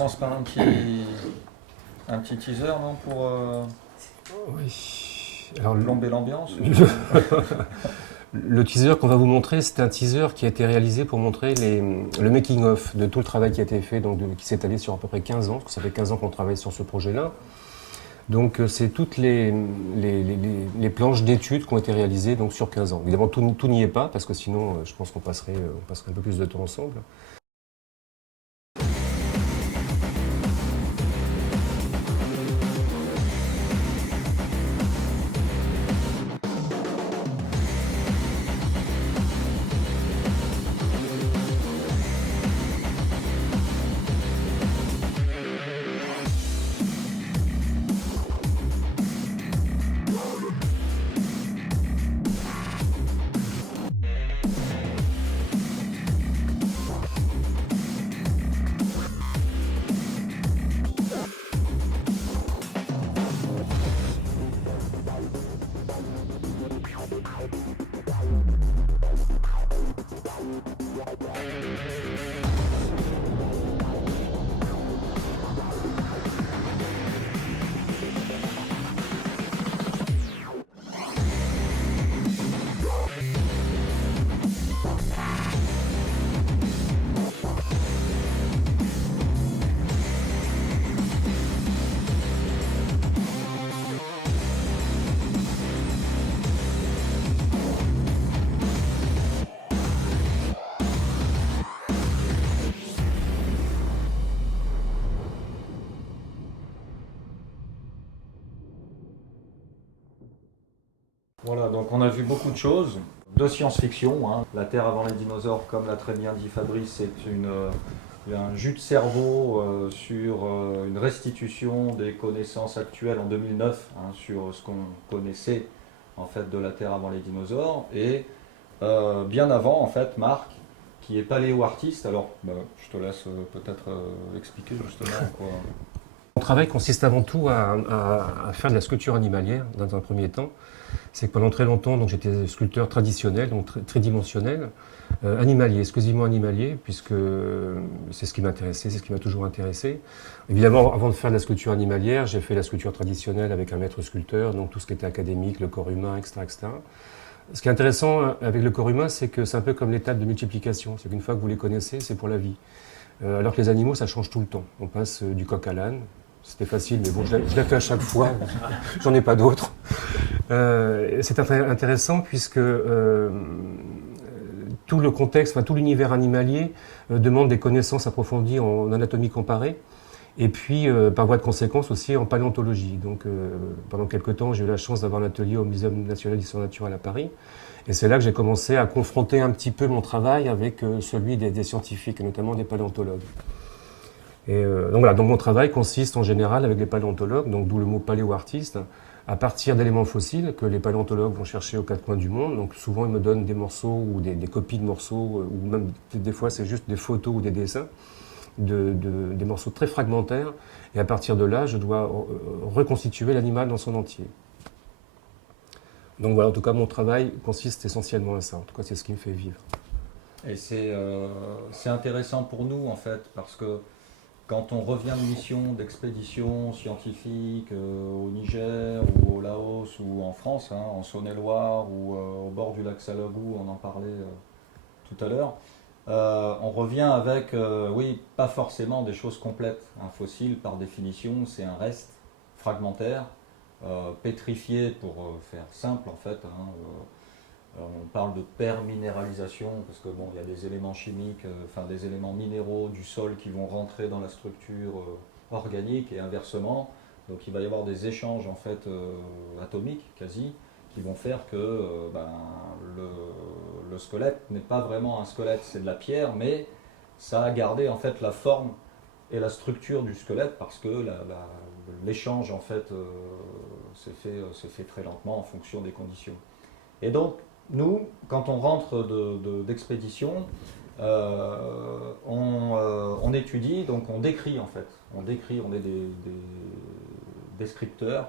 commence par un petit teaser, non, pour Oui. Alors, plomber l'ambiance. le teaser qu'on va vous montrer, c'est un teaser qui a été réalisé pour montrer le making-of de tout le travail qui a été fait, donc qui s'est étalé sur à peu près 15 ans, parce que ça fait 15 ans qu'on travaille sur ce projet-là. Donc c'est toutes les planches d'études qui ont été réalisées donc, sur 15 ans. Évidemment, tout n'y est pas, parce que sinon, je pense qu'on passerait un peu plus de temps ensemble. Voilà, donc on a vu beaucoup de choses de science-fiction, hein. La Terre avant les dinosaures, comme l'a très bien dit Fabrice, c'est un jus de cerveau sur une restitution des connaissances actuelles en 2009, hein, sur ce qu'on connaissait en fait de la Terre avant les dinosaures. Et bien avant, en fait, Marc, qui est paléo-artiste, alors je te laisse peut-être expliquer justement quoi. Mon travail consiste avant tout à faire de la sculpture animalière dans un premier temps. C'est que pendant très longtemps, donc, j'étais sculpteur traditionnel, donc tridimensionnel, animalier, exclusivement animalier, puisque c'est ce qui m'intéressait, c'est ce qui m'a toujours intéressé. Évidemment, avant de faire de la sculpture animalière, j'ai fait la sculpture traditionnelle avec un maître sculpteur, donc tout ce qui était académique, le corps humain, etc., etc. Ce qui est intéressant avec le corps humain, c'est que c'est un peu comme l'étape de multiplication. C'est qu'une fois que vous les connaissez, c'est pour la vie. Alors que les animaux, ça change tout le temps. On passe du coq à l'âne. C'était facile, mais bon, je l'ai fait à chaque fois. J'en ai pas d'autres. C'est intéressant puisque tout le contexte, enfin, tout l'univers animalier demande des connaissances approfondies en anatomie comparée. Et puis, par voie de conséquence aussi en paléontologie. Donc, pendant quelques temps, j'ai eu la chance d'avoir un atelier au Muséum national d'histoire naturelle à Paris. Et c'est là que j'ai commencé à confronter un petit peu mon travail avec celui des scientifiques, et notamment des paléontologues. Et donc voilà, donc mon travail consiste en général avec les paléontologues, donc d'où le mot paléo-artiste, à partir d'éléments fossiles que les paléontologues vont chercher aux quatre coins du monde. Donc souvent ils me donnent des morceaux ou des copies de morceaux, ou même des fois c'est juste des photos ou des dessins, des morceaux très fragmentaires. Et à partir de là, je dois reconstituer l'animal dans son entier. Donc voilà, en tout cas mon travail consiste essentiellement à ça. En tout cas c'est ce qui me fait vivre. Et c'est intéressant pour nous en fait, parce que quand on revient de mission, d'expédition scientifique au Niger ou au Laos ou en France, hein, en Saône-et-Loire ou au bord du lac Salagou, on en parlait tout à l'heure, on revient avec, oui, pas forcément des choses complètes. Un fossile, par définition, c'est un reste fragmentaire, pétrifié pour faire simple en fait, hein, on parle de perminéralisation parce que bon, il y a des éléments chimiques, enfin des éléments minéraux du sol qui vont rentrer dans la structure organique et inversement. Donc il va y avoir des échanges en fait atomiques quasi qui vont faire que le squelette n'est pas vraiment un squelette, c'est de la pierre, mais ça a gardé en fait la forme et la structure du squelette parce que l'échange en fait s'est fait très lentement en fonction des conditions. Et donc nous, quand on rentre d'expédition, on étudie, donc on décrit en fait. On décrit, on est des descripteurs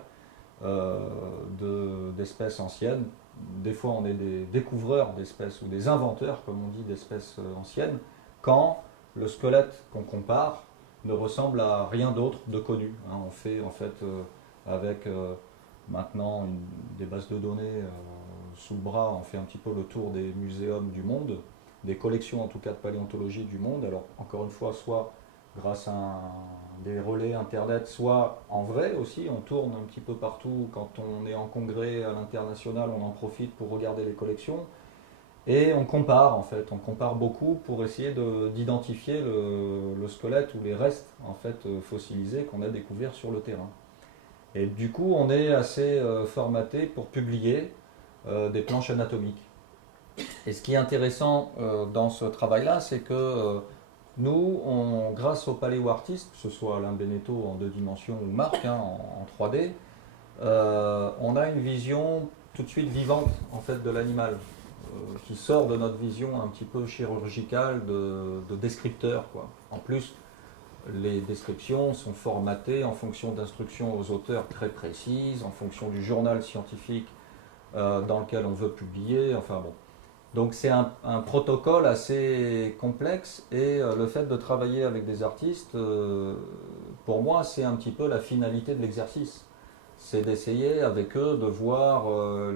d'espèces anciennes. Des fois, on est des découvreurs d'espèces ou des inventeurs, comme on dit, d'espèces anciennes. Quand le squelette qu'on compare ne ressemble à rien d'autre de connu. Hein. On fait en fait avec maintenant des bases de données sous le bras, on fait un petit peu le tour des muséums du monde, des collections en tout cas de paléontologie du monde. Alors encore une fois, soit grâce à des relais internet, soit en vrai aussi, on tourne un petit peu partout. Quand on est en congrès à l'international, on en profite pour regarder les collections. Et on compare en fait, on compare beaucoup pour essayer d'identifier le squelette ou les restes en fait fossilisés qu'on a découverts sur le terrain. Et du coup, on est assez formaté pour publier des planches anatomiques. Et ce qui est intéressant dans ce travail-là, c'est que nous, grâce aux paléo-artistes, que ce soit Alain Beneteau en 2 dimensions ou Marc en 3D, on a une vision tout de suite vivante en fait de l'animal, qui sort de notre vision un petit peu chirurgicale de descripteur, quoi. En plus, les descriptions sont formatées en fonction d'instructions aux auteurs très précises, en fonction du journal scientifique dans lequel on veut publier. Enfin bon. Donc c'est un protocole assez complexe et le fait de travailler avec des artistes, pour moi, c'est un petit peu la finalité de l'exercice. C'est d'essayer avec eux de voir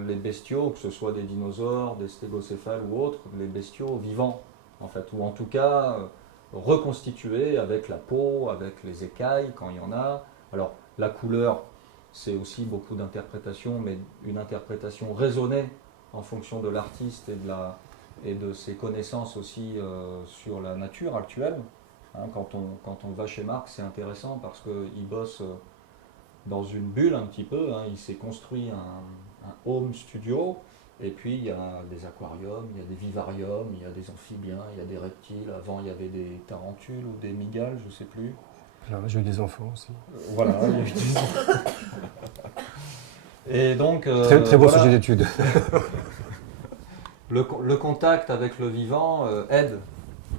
les bestiaux, que ce soit des dinosaures, des stégocéphales ou autres, les bestiaux vivants, en fait, ou en tout cas reconstitués avec la peau, avec les écailles quand il y en a. Alors la couleur, c'est aussi beaucoup d'interprétation, mais une interprétation raisonnée en fonction de l'artiste et de ses connaissances aussi sur la nature actuelle. Hein, quand on va chez Marc, c'est intéressant parce qu'il bosse dans une bulle un petit peu. Hein. Il s'est construit un home studio, et puis il y a des aquariums, il y a des vivariums, il y a des amphibiens, il y a des reptiles. Avant, il y avait des tarentules ou des mygales, je ne sais plus. Là, j'ai eu des enfants aussi. Voilà, il y a eu des enfants. Et donc, très beau sujet d'étude. Le contact avec le vivant aide.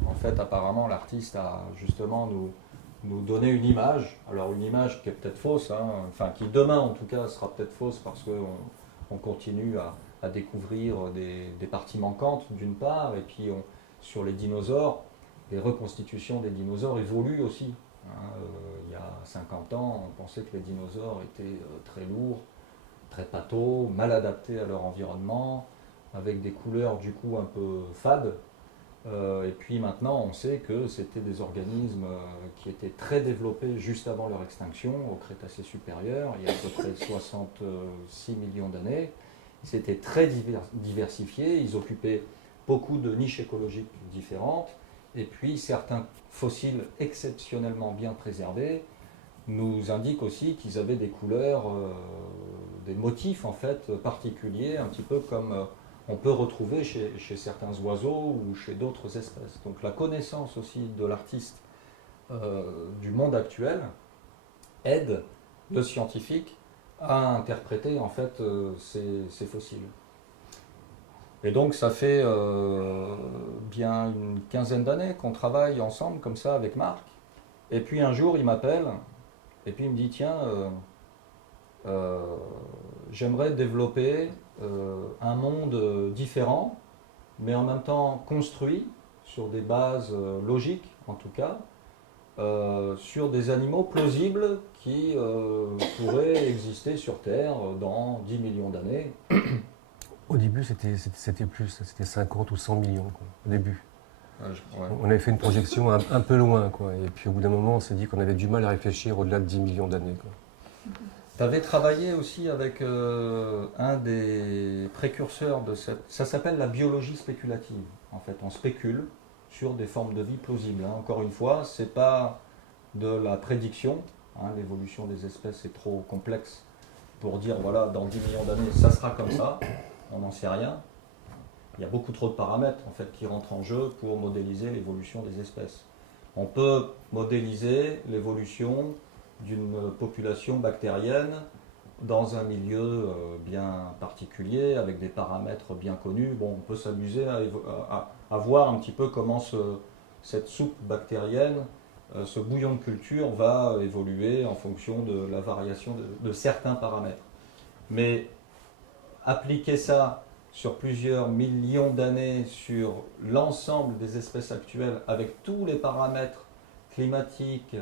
En fait, apparemment, l'artiste a justement nous donné une image. Alors, une image qui est peut-être fausse, hein, enfin, qui demain, en tout cas, sera peut-être fausse parce qu'on continue à découvrir des parties manquantes, d'une part, et puis sur les dinosaures, les reconstitutions des dinosaures évoluent aussi. Hein. Il y a 50 ans, on pensait que les dinosaures étaient très lourds, très pâteaux, mal adaptés à leur environnement, avec des couleurs du coup un peu fades. Et puis maintenant, on sait que c'était des organismes qui étaient très développés juste avant leur extinction, au Crétacé supérieur, il y a à peu près 66 millions d'années. Ils étaient très diversifiés, ils occupaient beaucoup de niches écologiques différentes, et puis certains fossiles exceptionnellement bien préservés nous indiquent aussi qu'ils avaient des couleurs, des motifs en fait particuliers, un petit peu comme on peut retrouver chez certains oiseaux ou chez d'autres espèces. Donc la connaissance aussi de l'artiste du monde actuel aide le scientifique à interpréter en fait ces fossiles. Et donc ça fait bien une quinzaine d'années qu'on travaille ensemble comme ça avec Marc. Et puis un jour il m'appelle et puis il me dit tiens, j'aimerais développer un monde différent, mais en même temps construit sur des bases logiques en tout cas, sur des animaux plausibles qui pourraient exister sur Terre dans 10 millions d'années. Au début, c'était plus, c'était 50 ou 100 millions, quoi, au début. Ouais. On avait fait une projection un peu loin, quoi, et puis au bout d'un moment, on s'est dit qu'on avait du mal à réfléchir au-delà de 10 millions d'années. Tu avais travaillé aussi avec un des précurseurs de cette... Ça s'appelle la biologie spéculative. En fait, on spécule sur des formes de vie plausibles. Hein. Encore une fois, ce n'est pas de la prédiction. Hein. L'évolution des espèces est trop complexe pour dire, voilà, dans 10 millions d'années, ça sera comme ça. On n'en sait rien. Il y a beaucoup trop de paramètres en fait, qui rentrent en jeu pour modéliser l'évolution des espèces. On peut modéliser l'évolution d'une population bactérienne dans un milieu bien particulier, avec des paramètres bien connus. Bon, on peut s'amuser à voir un petit peu comment cette soupe bactérienne, ce bouillon de culture va évoluer en fonction de la variation de certains paramètres. Mais appliquer ça sur plusieurs millions d'années sur l'ensemble des espèces actuelles, avec tous les paramètres climatiques,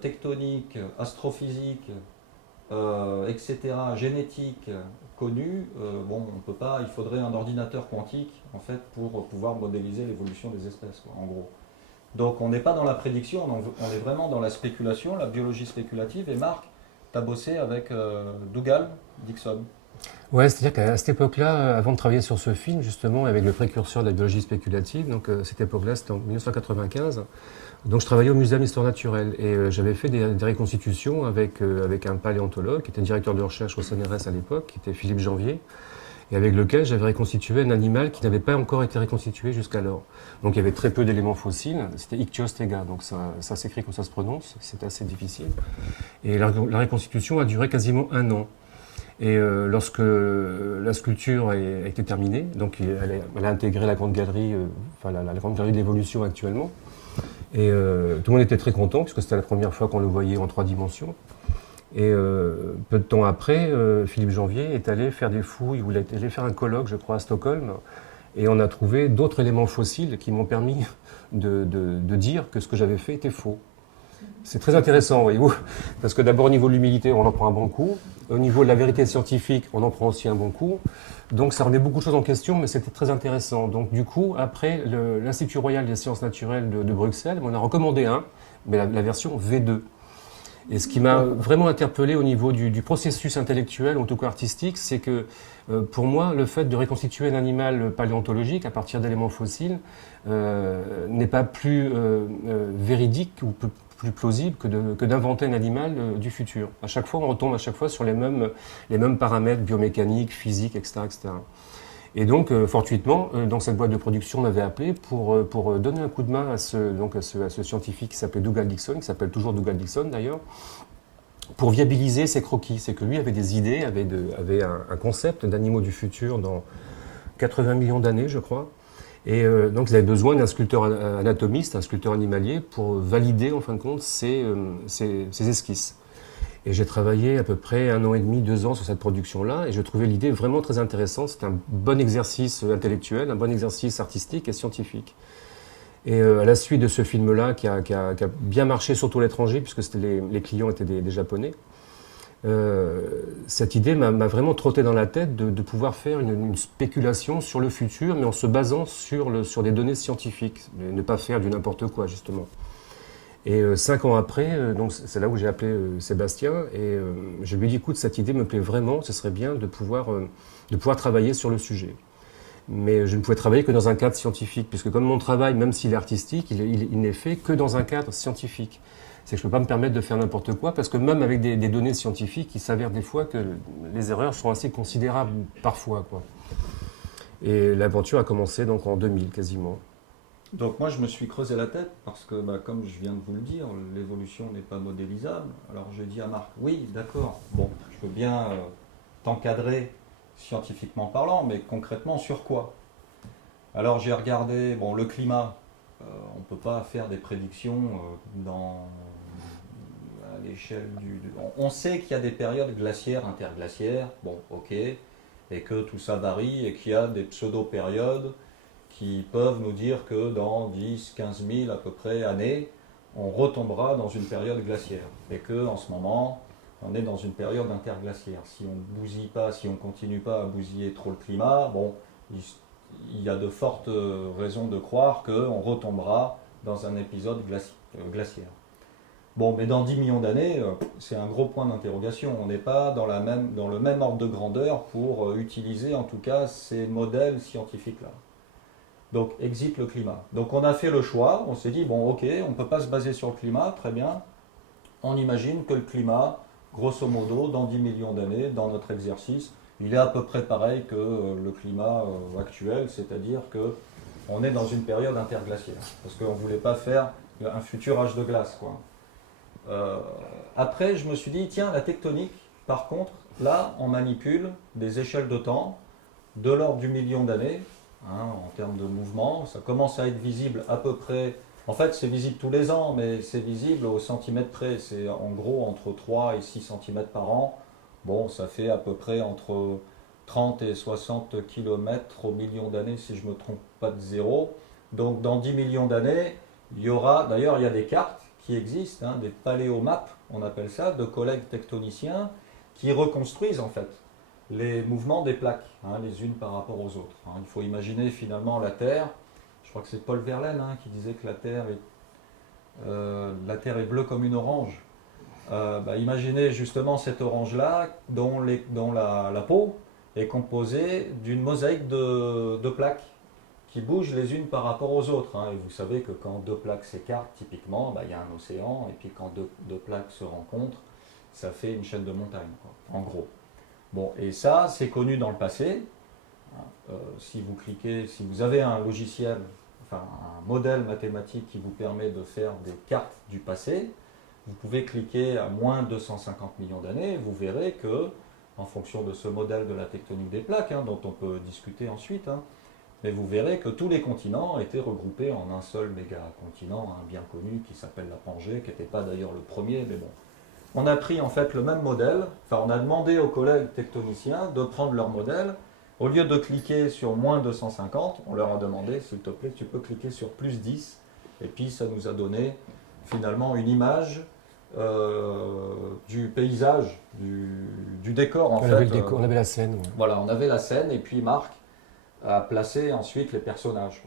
tectonique, astrophysique, etc., génétique connue, bon, on peut pas, il faudrait un ordinateur quantique en fait pour pouvoir modéliser l'évolution des espèces, quoi, en gros. Donc on n'est pas dans la prédiction, on est vraiment dans la spéculation, la biologie spéculative. Et Marc, tu as bossé avec Dougal Dixon. Ouais, c'est-à-dire qu'à cette époque-là, avant de travailler sur ce film, justement, avec le précurseur de la biologie spéculative, donc cette époque-là, c'était en 1995, donc je travaillais au Muséum d'Histoire naturelle et j'avais fait des reconstitutions avec un paléontologue qui était directeur de recherche au CNRS à l'époque, qui était Philippe Janvier, et avec lequel j'avais reconstitué un animal qui n'avait pas encore été reconstitué jusqu'alors. Donc il y avait très peu d'éléments fossiles, c'était Ichthyostega, donc ça s'écrit comme ça se prononce, c'est assez difficile. Et la reconstitution a duré quasiment un an. Et lorsque la sculpture a été terminée, donc elle a intégré la grande galerie, enfin la grande galerie de l'évolution actuellement, et tout le monde était très content puisque c'était la première fois qu'on le voyait en 3 dimensions. Et peu de temps après, Philippe Janvier est allé faire des fouilles, ou il est allé faire un colloque, je crois, à Stockholm, et on a trouvé d'autres éléments fossiles qui m'ont permis de dire que ce que j'avais fait était faux. C'est très intéressant, voyez-vous, parce que d'abord au niveau de l'humilité, on en prend un bon coup, au niveau de la vérité scientifique, on en prend aussi un bon coup, donc ça remet beaucoup de choses en question, mais c'était très intéressant. Donc du coup, après, l'Institut Royal des Sciences Naturelles de Bruxelles m'en a recommandé un, mais la version V2. Et ce qui m'a vraiment interpellé au niveau du processus intellectuel, en tout cas artistique, c'est que pour moi, le fait de reconstituer un animal paléontologique à partir d'éléments fossiles n'est pas plus véridique ou plus plausible que d'inventer un animal du futur. À chaque fois, on retombe sur les mêmes paramètres biomécaniques, physiques, etc., etc. Et donc, fortuitement, dans cette boîte de production, on m'avait appelé pour donner un coup de main à ce scientifique qui s'appelait Dougal Dixon, qui s'appelle toujours Dougal Dixon d'ailleurs, pour viabiliser ses croquis. C'est que lui avait des idées, avait un concept d'animaux du futur dans 80 millions d'années, je crois. Et donc, ils avaient besoin d'un sculpteur anatomiste, un sculpteur animalier, pour valider, en fin de compte, ces esquisses. Et j'ai travaillé à peu près 1 an et demi, 2 ans sur cette production-là, et je trouvais l'idée vraiment très intéressante. C'était un bon exercice intellectuel, un bon exercice artistique et scientifique. Et à la suite de ce film-là, qui a bien marché, surtout à l'étranger, puisque les clients étaient des Japonais, cette idée m'a vraiment trotté dans la tête de pouvoir faire une spéculation sur le futur, mais en se basant sur des données scientifiques, et ne pas faire du n'importe quoi, justement. Et 5 ans après, donc c'est là où j'ai appelé Sébastien et je lui ai dit, écoute, cette idée me plaît vraiment, ce serait bien de pouvoir travailler sur le sujet. Mais je ne pouvais travailler que dans un cadre scientifique, puisque comme mon travail, même s'il est artistique, il n'est fait que dans un cadre scientifique. C'est que je ne peux pas me permettre de faire n'importe quoi, parce que même avec des données scientifiques, il s'avère des fois que les erreurs sont assez considérables, parfois, quoi. Et l'aventure a commencé donc en 2000 quasiment. Donc moi je me suis creusé la tête parce que comme je viens de vous le dire, l'évolution n'est pas modélisable. Alors j'ai dit à Marc, oui d'accord, bon je veux bien t'encadrer scientifiquement parlant, mais concrètement sur quoi? Alors j'ai regardé, bon le climat, on ne peut pas faire des prédictions à l'échelle On sait qu'il y a des périodes glaciaires, interglaciaires, bon ok, et que tout ça varie et qu'il y a des pseudo-périodes qui peuvent nous dire que dans 10, 15 000 à peu près années, on retombera dans une période glaciaire. Et qu'en ce moment, on est dans une période interglaciaire. Si on ne bousille pas, si on ne continue pas à bousiller trop le climat, bon, il y a de fortes raisons de croire qu'on retombera dans un épisode glaciaire. Bon, mais dans 10 millions d'années, c'est un gros point d'interrogation. On n'est pas dans le même ordre de grandeur pour utiliser en tout cas ces modèles scientifiques-là. Donc, exit le climat. Donc, on a fait le choix, on s'est dit, bon, ok, on ne peut pas se baser sur le climat, très bien. On imagine que le climat, grosso modo, dans 10 millions d'années, dans notre exercice, il est à peu près pareil que le climat actuel, c'est-à-dire qu'on est dans une période interglaciaire. Parce qu'on ne voulait pas faire un futur âge de glace, quoi. Après, je me suis dit, tiens, la tectonique, par contre, là, on manipule des échelles de temps de l'ordre du million d'années. En termes de mouvement, ça commence à être visible à peu près, en fait c'est visible tous les ans, mais c'est visible au centimètre près, c'est en gros entre 3 et 6 cm par an, bon ça fait à peu près entre 30 et 60 km au million d'années si je ne me trompe pas de zéro, donc dans 10 millions d'années, il y aura, d'ailleurs il y a des cartes qui existent, hein, des paléomaps, on appelle ça, de collègues tectoniciens qui reconstruisent en fait les mouvements des plaques, hein, les unes par rapport aux autres. Hein. Il faut imaginer finalement la Terre, je crois que c'est Paul Verlaine hein, qui disait que la Terre est bleue comme une orange. Imaginez justement cette orange-là dont la peau est composée d'une mosaïque de plaques qui bougent les unes par rapport aux autres. Hein. Et vous savez que quand deux plaques s'écartent, typiquement, il y a un océan, et puis quand deux plaques se rencontrent, ça fait une chaîne de montagnes, quoi, en gros. Bon, et ça, c'est connu dans le passé. Si vous avez un logiciel, enfin un modèle mathématique qui vous permet de faire des cartes du passé, vous pouvez cliquer à moins 250 millions d'années, vous verrez que, en fonction de ce modèle de la tectonique des plaques, hein, dont on peut discuter ensuite, hein, mais vous verrez que tous les continents étaient regroupés en un seul méga-continent, hein, bien connu, qui s'appelle la Pangée, qui n'était pas d'ailleurs le premier, mais bon. On a pris en fait le même modèle, enfin on a demandé aux collègues tectoniciens de prendre leur modèle, au lieu de cliquer sur moins 250, on leur a demandé, s'il te plaît, tu peux cliquer sur plus 10, et puis ça nous a donné finalement une image du paysage, du décor en fait. On avait la scène. Ouais. Voilà, on avait la scène, et puis Marc a placé ensuite les personnages.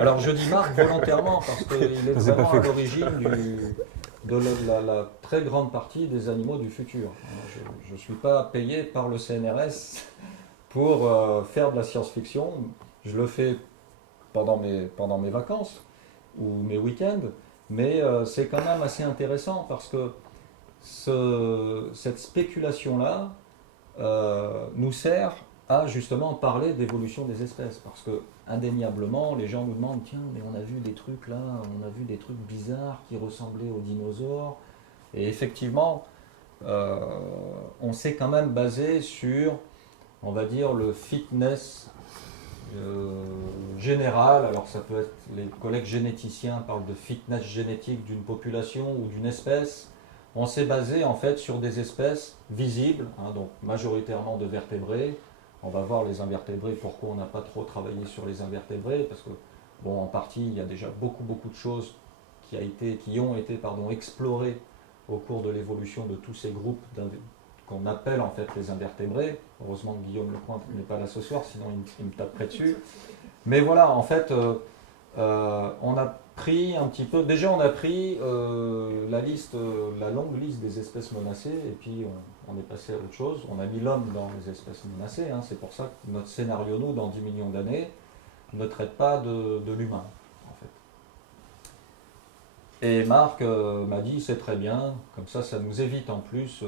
Alors je dis Marc volontairement parce qu'il est vraiment à l'origine de la très grande partie des animaux du futur. Je ne suis pas payé par le CNRS pour faire de la science-fiction. Je le fais pendant mes vacances ou mes week-ends, mais c'est quand même assez intéressant parce que cette spéculation-là nous sert à justement parler d'évolution des espèces, parce que indéniablement les gens nous demandent tiens mais on a vu des trucs là, on a vu des trucs bizarres qui ressemblaient aux dinosaures, et effectivement on s'est quand même basé sur, on va dire, le fitness général. Alors ça peut être, les collègues généticiens parlent de fitness génétique d'une population ou d'une espèce. On s'est basé en fait sur des espèces visibles, hein, donc majoritairement de vertébrés. On va voir les invertébrés, pourquoi on n'a pas trop travaillé sur les invertébrés, parce que, bon, en partie, il y a déjà beaucoup de choses qui ont été explorées au cours de l'évolution de tous ces groupes qu'on appelle en fait les invertébrés. Heureusement que Guillaume Lecointre n'est pas là ce soir, sinon il me taperait dessus. Mais voilà, en fait, on a pris un petit peu, déjà on a pris la longue liste des espèces menacées, et puis on est passé à autre chose. On a mis l'homme dans les espèces menacées, hein. C'est pour ça que notre scénario, nous, dans 10 millions d'années, ne traite pas de l'humain, en fait. Et Marc m'a dit, c'est très bien, comme ça nous évite en plus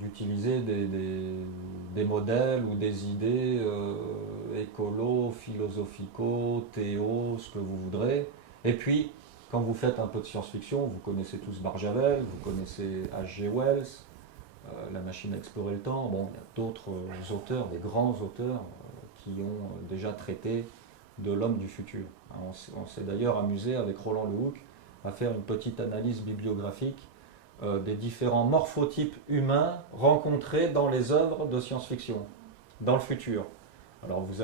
d'utiliser des modèles ou des idées écolo, philosophico, théo, ce que vous voudrez. Et puis, quand vous faites un peu de science-fiction, vous connaissez tous Barjavel, vous connaissez H.G. Wells, La machine à explorer le temps. Bon, il y a d'autres auteurs, des grands auteurs, qui ont déjà traité de l'homme du futur. On s'est d'ailleurs amusé avec Roland Lehoucq à faire une petite analyse bibliographique des différents morphotypes humains rencontrés dans les œuvres de science-fiction, dans le futur. Alors vous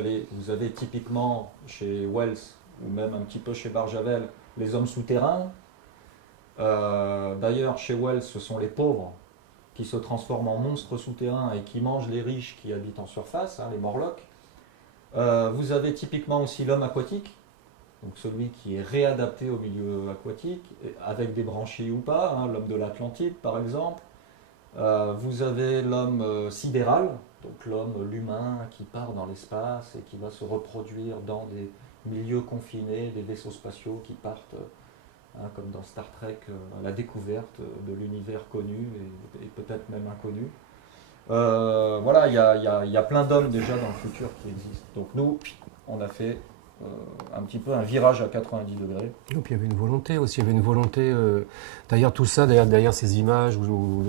avez typiquement chez Wells, ou même un petit peu chez Barjavel, les hommes souterrains. D'ailleurs, chez Wells, ce sont les pauvres qui se transforment en monstres souterrains et qui mangent les riches qui habitent en surface, hein, les Morlocks. Vous avez typiquement aussi l'homme aquatique, donc celui qui est réadapté au milieu aquatique, avec des branchies ou pas, hein, l'homme de l'Atlantide par exemple. Vous avez l'homme sidéral, donc l'humain qui part dans l'espace et qui va se reproduire dans des milieux confinés, des vaisseaux spatiaux qui partent, hein, comme dans Star Trek, à la découverte de l'univers connu et peut-être même inconnu. Voilà, il y a plein d'hommes déjà dans le futur qui existent. Donc nous, on a fait un petit peu un virage à 90 degrés. Et puis il y avait une volonté aussi, il y avait une volonté, derrière tout ça, derrière ces images, ou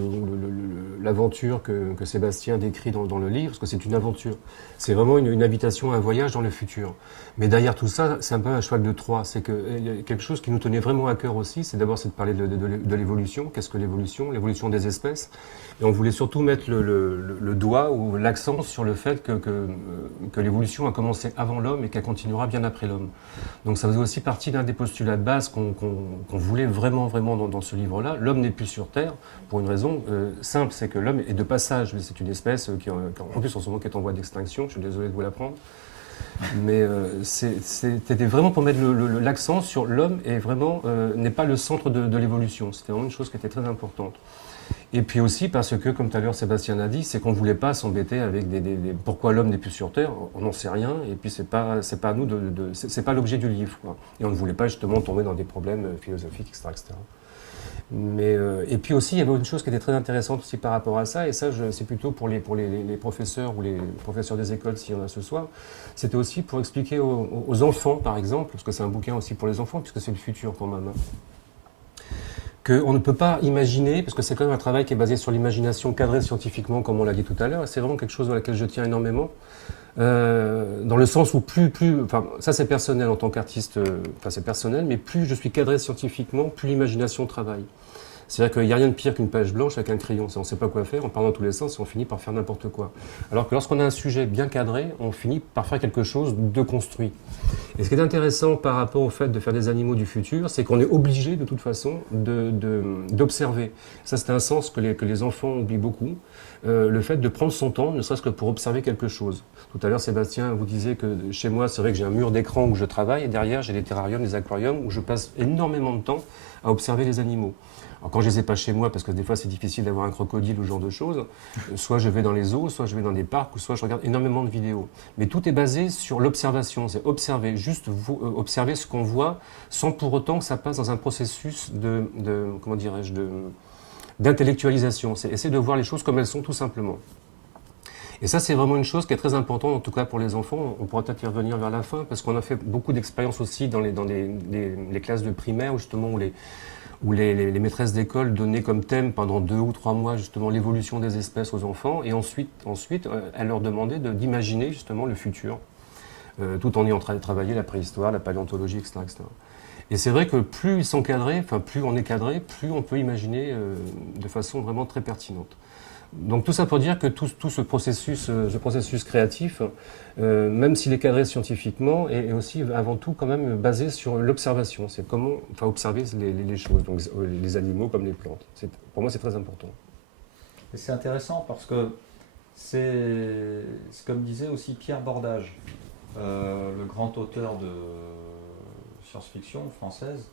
l'aventure que Sébastien décrit dans le livre, parce que c'est une aventure, c'est vraiment une invitation à un voyage dans le futur. Mais derrière tout ça, c'est un peu un cheval de Troie, c'est qu'il y a quelque chose qui nous tenait vraiment à cœur aussi, c'est d'abord de parler de l'évolution. Qu'est-ce que l'évolution? L'évolution des espèces. Et on voulait surtout mettre le doigt ou l'accent sur le fait que l'évolution a commencé avant l'homme et qu'elle continuera bien bien après l'homme. Donc ça faisait aussi partie d'un des postulats de base qu'on voulait vraiment dans ce livre-là. L'homme n'est plus sur Terre pour une raison simple, c'est que l'homme est de passage. C'est une espèce qui en plus en ce moment qui est en voie d'extinction, je suis désolé de vous l'apprendre. Mais c'était vraiment pour mettre l'accent sur l'homme et vraiment n'est pas le centre de l'évolution. C'était vraiment une chose qui était très importante. Et puis aussi parce que, comme tout à l'heure Sébastien a dit, c'est qu'on ne voulait pas s'embêter avec pourquoi l'homme n'est plus sur Terre, on n'en sait rien, et puis c'est pas à nous c'est pas l'objet du livre, quoi. Et on ne voulait pas justement tomber dans des problèmes philosophiques, etc. Mais, et puis aussi, il y avait une chose qui était très intéressante aussi par rapport à ça, et ça c'est plutôt pour les professeurs ou les professeurs des écoles s'il y en a ce soir, c'était aussi pour expliquer aux enfants par exemple, parce que c'est un bouquin aussi pour les enfants, puisque c'est le futur quand même, hein, qu'on ne peut pas imaginer, parce que c'est quand même un travail qui est basé sur l'imagination cadrée scientifiquement, comme on l'a dit tout à l'heure, et c'est vraiment quelque chose dans laquelle je tiens énormément, dans le sens où enfin ça c'est personnel en tant qu'artiste, enfin c'est personnel, mais plus je suis cadré scientifiquement, plus l'imagination travaille. C'est-à-dire qu'il n'y a rien de pire qu'une page blanche avec un crayon. On ne sait pas quoi faire, on part dans tous les sens et on finit par faire n'importe quoi. Alors que lorsqu'on a un sujet bien cadré, on finit par faire quelque chose de construit. Et ce qui est intéressant par rapport au fait de faire des animaux du futur, c'est qu'on est obligé de toute façon d'observer. Ça c'est un sens que les enfants oublient beaucoup. Le fait de prendre son temps, ne serait-ce que pour observer quelque chose. Tout à l'heure, Sébastien, vous disiez que chez moi, c'est vrai que j'ai un mur d'écran où je travaille, et derrière, j'ai des terrariums, des aquariums, où je passe énormément de temps à observer les animaux. Alors, quand je les ai pas chez moi, parce que des fois c'est difficile d'avoir un crocodile ou ce genre de choses, soit je vais dans les zoos, soit je vais dans des parcs, ou soit je regarde énormément de vidéos. Mais tout est basé sur l'observation, c'est observer, juste observer ce qu'on voit, sans pour autant que ça passe dans un processus comment dirais-je, d'intellectualisation. C'est essayer de voir les choses comme elles sont tout simplement. Et ça, c'est vraiment une chose qui est très importante, en tout cas pour les enfants. On pourra peut-être y revenir vers la fin, parce qu'on a fait beaucoup d'expériences aussi dans les classes de primaire, justement, où les maîtresses d'école donnaient comme thème pendant 2 ou 3 mois justement l'évolution des espèces aux enfants, et ensuite elles leur demandaient d'imaginer justement le futur, tout en ayant travaillé la préhistoire, la paléontologie, etc. Et c'est vrai que plus ils sont cadrés, enfin plus on est cadré, plus on peut imaginer de façon vraiment très pertinente. Donc tout ça pour dire que tout ce processus créatif, même s'il est cadré scientifiquement, est aussi avant tout quand même basé sur l'observation. C'est comment observer les choses, donc les animaux comme les plantes. Pour moi, c'est très important. Et c'est intéressant parce que c'est comme disait aussi Pierre Bordage, le grand auteur de science-fiction française,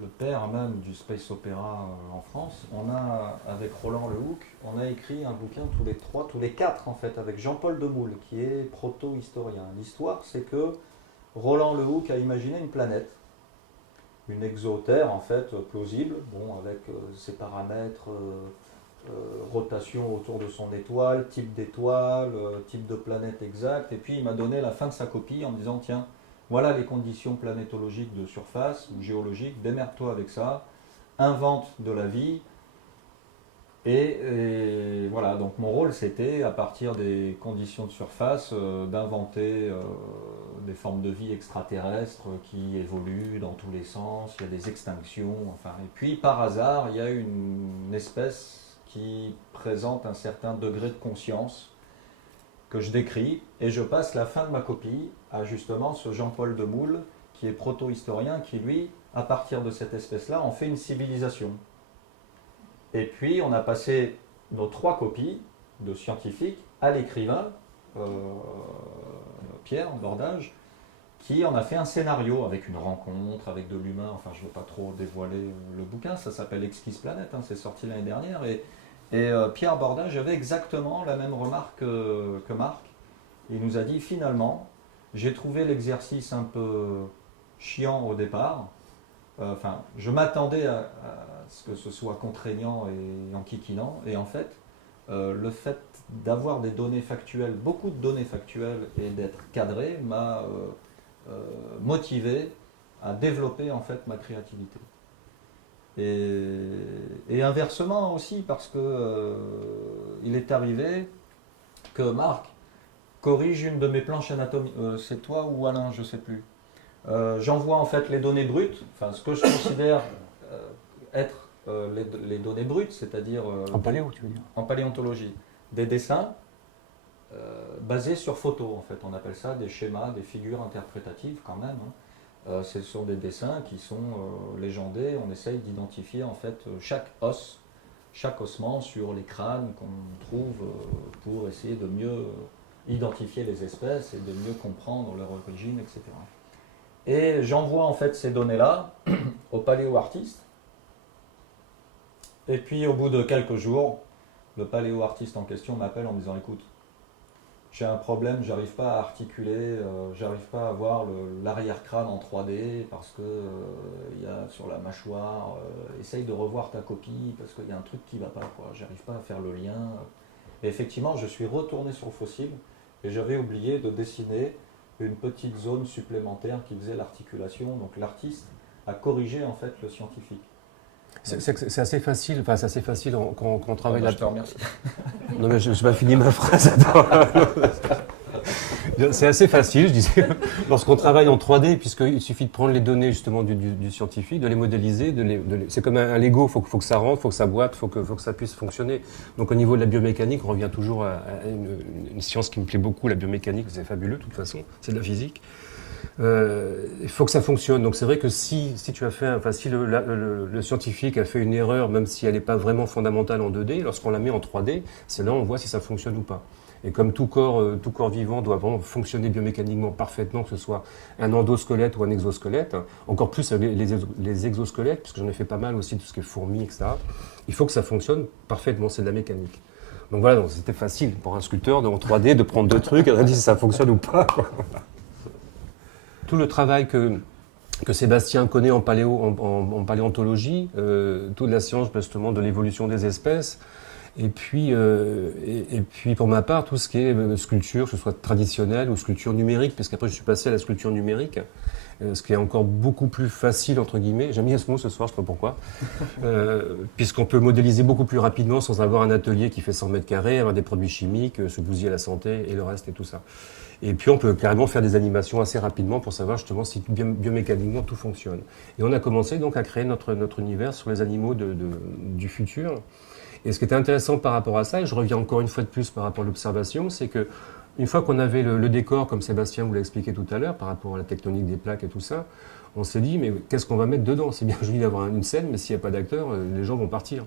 le père même du space opéra en France. On a, avec Roland Lehoucq, on a écrit un bouquin tous les quatre en fait, avec Jean-Paul Demoule, qui est proto-historien. L'histoire, c'est que Roland Lehoucq a imaginé une planète, une exotère en fait, plausible, bon, avec ses paramètres, rotation autour de son étoile, type d'étoile, type de planète exact, et puis il m'a donné la fin de sa copie en me disant, tiens, voilà les conditions planétologiques de surface ou géologiques, démerde-toi avec ça, invente de la vie. Et voilà, donc mon rôle c'était, à partir des conditions de surface, d'inventer des formes de vie extraterrestres qui évoluent dans tous les sens, il y a des extinctions, enfin, et puis par hasard, il y a une espèce qui présente un certain degré de conscience que je décris, et je passe la fin de ma copie à justement ce Jean-Paul Demoule, qui est proto-historien, qui lui, à partir de cette espèce-là, en fait une civilisation. Et puis on a passé nos 3 copies de scientifiques à l'écrivain, Pierre Bordage, qui en a fait un scénario avec une rencontre, avec de l'humain, enfin je ne veux pas trop dévoiler le bouquin, ça s'appelle Exquise Planète, hein, c'est sorti l'année dernière, et Pierre Bordage avait exactement la même remarque que Marc. Il nous a dit finalement, j'ai trouvé l'exercice un peu chiant au départ. Enfin, je m'attendais à ce que ce soit contraignant et enquiquinant. Et en fait, le fait d'avoir des données factuelles, beaucoup de données factuelles et d'être cadré m'a motivé à développer en fait ma créativité. Et inversement aussi, parce que il est arrivé que Marc corrige une de mes planches anatomiques. C'est toi ou Alain, je ne sais plus. J'envoie en fait les données brutes, enfin ce que je considère être les données brutes, c'est-à-dire en paléo, tu veux dire? En paléontologie, des dessins basés sur photo en fait. On appelle ça des schémas, des figures interprétatives quand même, hein. Ce sont des dessins qui sont légendés. On essaye d'identifier en fait chaque os, chaque ossement sur les crânes qu'on trouve pour essayer de mieux identifier les espèces et de mieux comprendre leur origine, etc. Et j'envoie en fait ces données-là au paléo-artiste. Et puis au bout de quelques jours, le paléo-artiste en question m'appelle en me disant écoute, j'ai un problème, j'arrive pas à articuler, j'arrive pas à voir l'arrière-crâne en 3D parce que il y a sur la mâchoire, essaye de revoir ta copie parce qu'il y a un truc qui va pas, quoi. J'arrive pas à faire le lien. Et effectivement, je suis retourné sur le fossile et j'avais oublié de dessiner une petite zone supplémentaire qui faisait l'articulation. Donc l'artiste a corrigé en fait le scientifique. C'est assez facile, enfin, c'est assez facile quand on travaille là. Je te remercie. Non mais je n'ai pas fini ma phrase. C'est assez facile, je disais, lorsqu'on travaille en 3D, puisqu'il suffit de prendre les données justement du scientifique, de les modéliser, c'est comme un Lego, il faut que ça rentre, il faut que ça boite, il faut que ça puisse fonctionner. Donc au niveau de la biomécanique, on revient toujours à une science qui me plaît beaucoup, la biomécanique, c'est fabuleux de toute façon, c'est de la physique. Il faut que ça fonctionne. Donc c'est vrai que si tu as fait, enfin, si le scientifique a fait une erreur, même si elle n'est pas vraiment fondamentale en 2D, lorsqu'on la met en 3D, c'est là où on voit si ça fonctionne ou pas. Et comme tout corps vivant doit vraiment fonctionner biomécaniquement parfaitement, que ce soit un endosquelette ou un exosquelette, encore plus les exosquelettes, puisque j'en ai fait pas mal aussi, tout ce qui est fourmis, etc. Il faut que ça fonctionne parfaitement, c'est de la mécanique. Donc voilà, donc c'était facile pour un sculpteur en 3D de prendre deux trucs et de dire si ça fonctionne ou pas. Tout le travail que Sébastien connaît en paléontologie, toute la science justement de l'évolution des espèces, et puis pour ma part, tout ce qui est sculpture, que ce soit traditionnelle ou sculpture numérique, puisqu'après je suis passé à la sculpture numérique, ce qui est encore beaucoup plus facile, entre guillemets. J'aime bien ce mot ce soir, je ne sais pas pourquoi, puisqu'on peut modéliser beaucoup plus rapidement sans avoir un atelier qui fait 100 mètres carrés, avoir des produits chimiques, se bousiller la santé et le reste et tout ça. Et puis on peut carrément faire des animations assez rapidement pour savoir justement si biomécaniquement tout fonctionne. Et on a commencé donc à créer notre univers sur les animaux du futur. Et ce qui était intéressant par rapport à ça, et je reviens encore une fois de plus par rapport à l'observation, c'est que une fois qu'on avait le décor, comme Sébastien vous l'a expliqué tout à l'heure, par rapport à la tectonique des plaques et tout ça, on s'est dit, mais qu'est-ce qu'on va mettre dedans? C'est bien joli d'avoir une scène, mais s'il n'y a pas d'acteurs, les gens vont partir.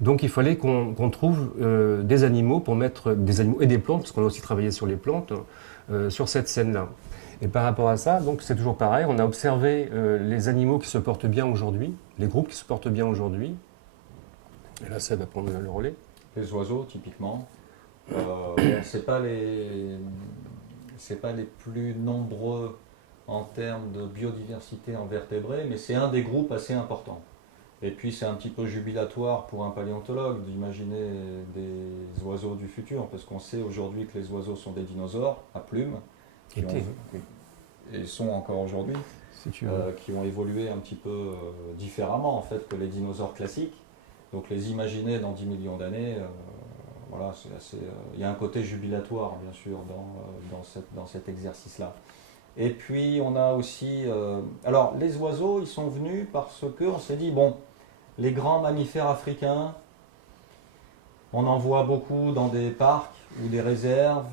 Donc il fallait qu'on trouve des animaux pour mettre des animaux et des plantes, parce qu'on a aussi travaillé sur les plantes, sur cette scène-là. Et par rapport à ça, donc c'est toujours pareil, on a observé les animaux qui se portent bien aujourd'hui, les groupes qui se portent bien aujourd'hui. Et là, ça va prendre le relais. Les oiseaux, typiquement. C'est pas les plus nombreux en termes de biodiversité en vertébrés, mais c'est un des groupes assez importants. Et puis c'est un petit peu jubilatoire pour un paléontologue d'imaginer des oiseaux du futur, parce qu'on sait aujourd'hui que les oiseaux sont des dinosaures à plumes, et sont encore aujourd'hui, qui ont évolué un petit peu différemment en fait que les dinosaures classiques. Donc les imaginer dans 10 millions d'années, voilà, c'est assez. Il y a un côté jubilatoire bien sûr dans cet exercice-là. Et puis on a aussi, alors les oiseaux, ils sont venus parce que on s'est dit bon, les grands mammifères africains, on en voit beaucoup dans des parcs ou des réserves,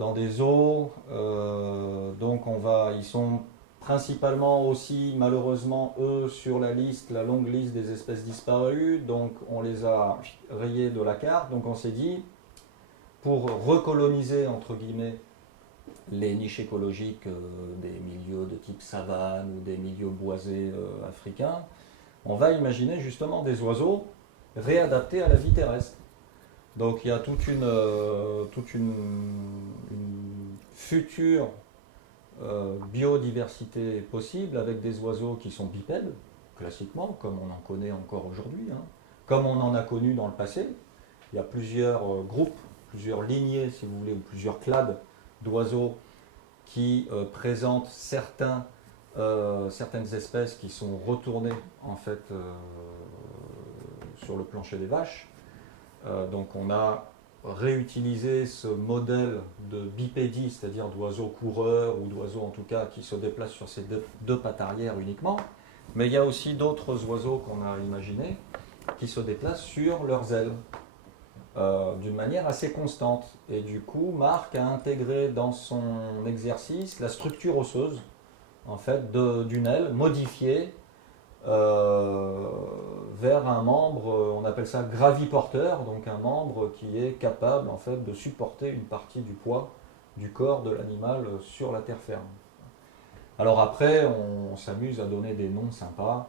dans des zoos, donc ils sont principalement aussi, malheureusement, eux, sur la longue liste des espèces disparues, donc on les a rayés de la carte, donc on s'est dit, pour recoloniser, entre guillemets, les niches écologiques des milieux de type savane ou des milieux boisés africains, on va imaginer justement des oiseaux réadaptés à la vie terrestre. Donc il y a toute une future biodiversité possible avec des oiseaux qui sont bipèdes, classiquement, comme on en connaît encore aujourd'hui, hein, comme on en a connu dans le passé. Il y a plusieurs groupes, plusieurs lignées, si vous voulez, ou plusieurs clades d'oiseaux qui présentent certaines espèces qui sont retournées en fait sur le plancher des vaches. Donc on a réutilisé ce modèle de bipédie, c'est-à-dire d'oiseaux coureurs ou d'oiseaux en tout cas qui se déplacent sur ces deux pattes arrière uniquement, mais il y a aussi d'autres oiseaux qu'on a imaginés qui se déplacent sur leurs ailes. d'une manière assez constante. Et du coup, Marc a intégré dans son exercice la structure osseuse en fait, d'une aile modifiée vers un membre, on appelle ça graviporteur, donc un membre qui est capable en fait de supporter une partie du poids du corps de l'animal sur la terre ferme. Alors après, on s'amuse à donner des noms sympas,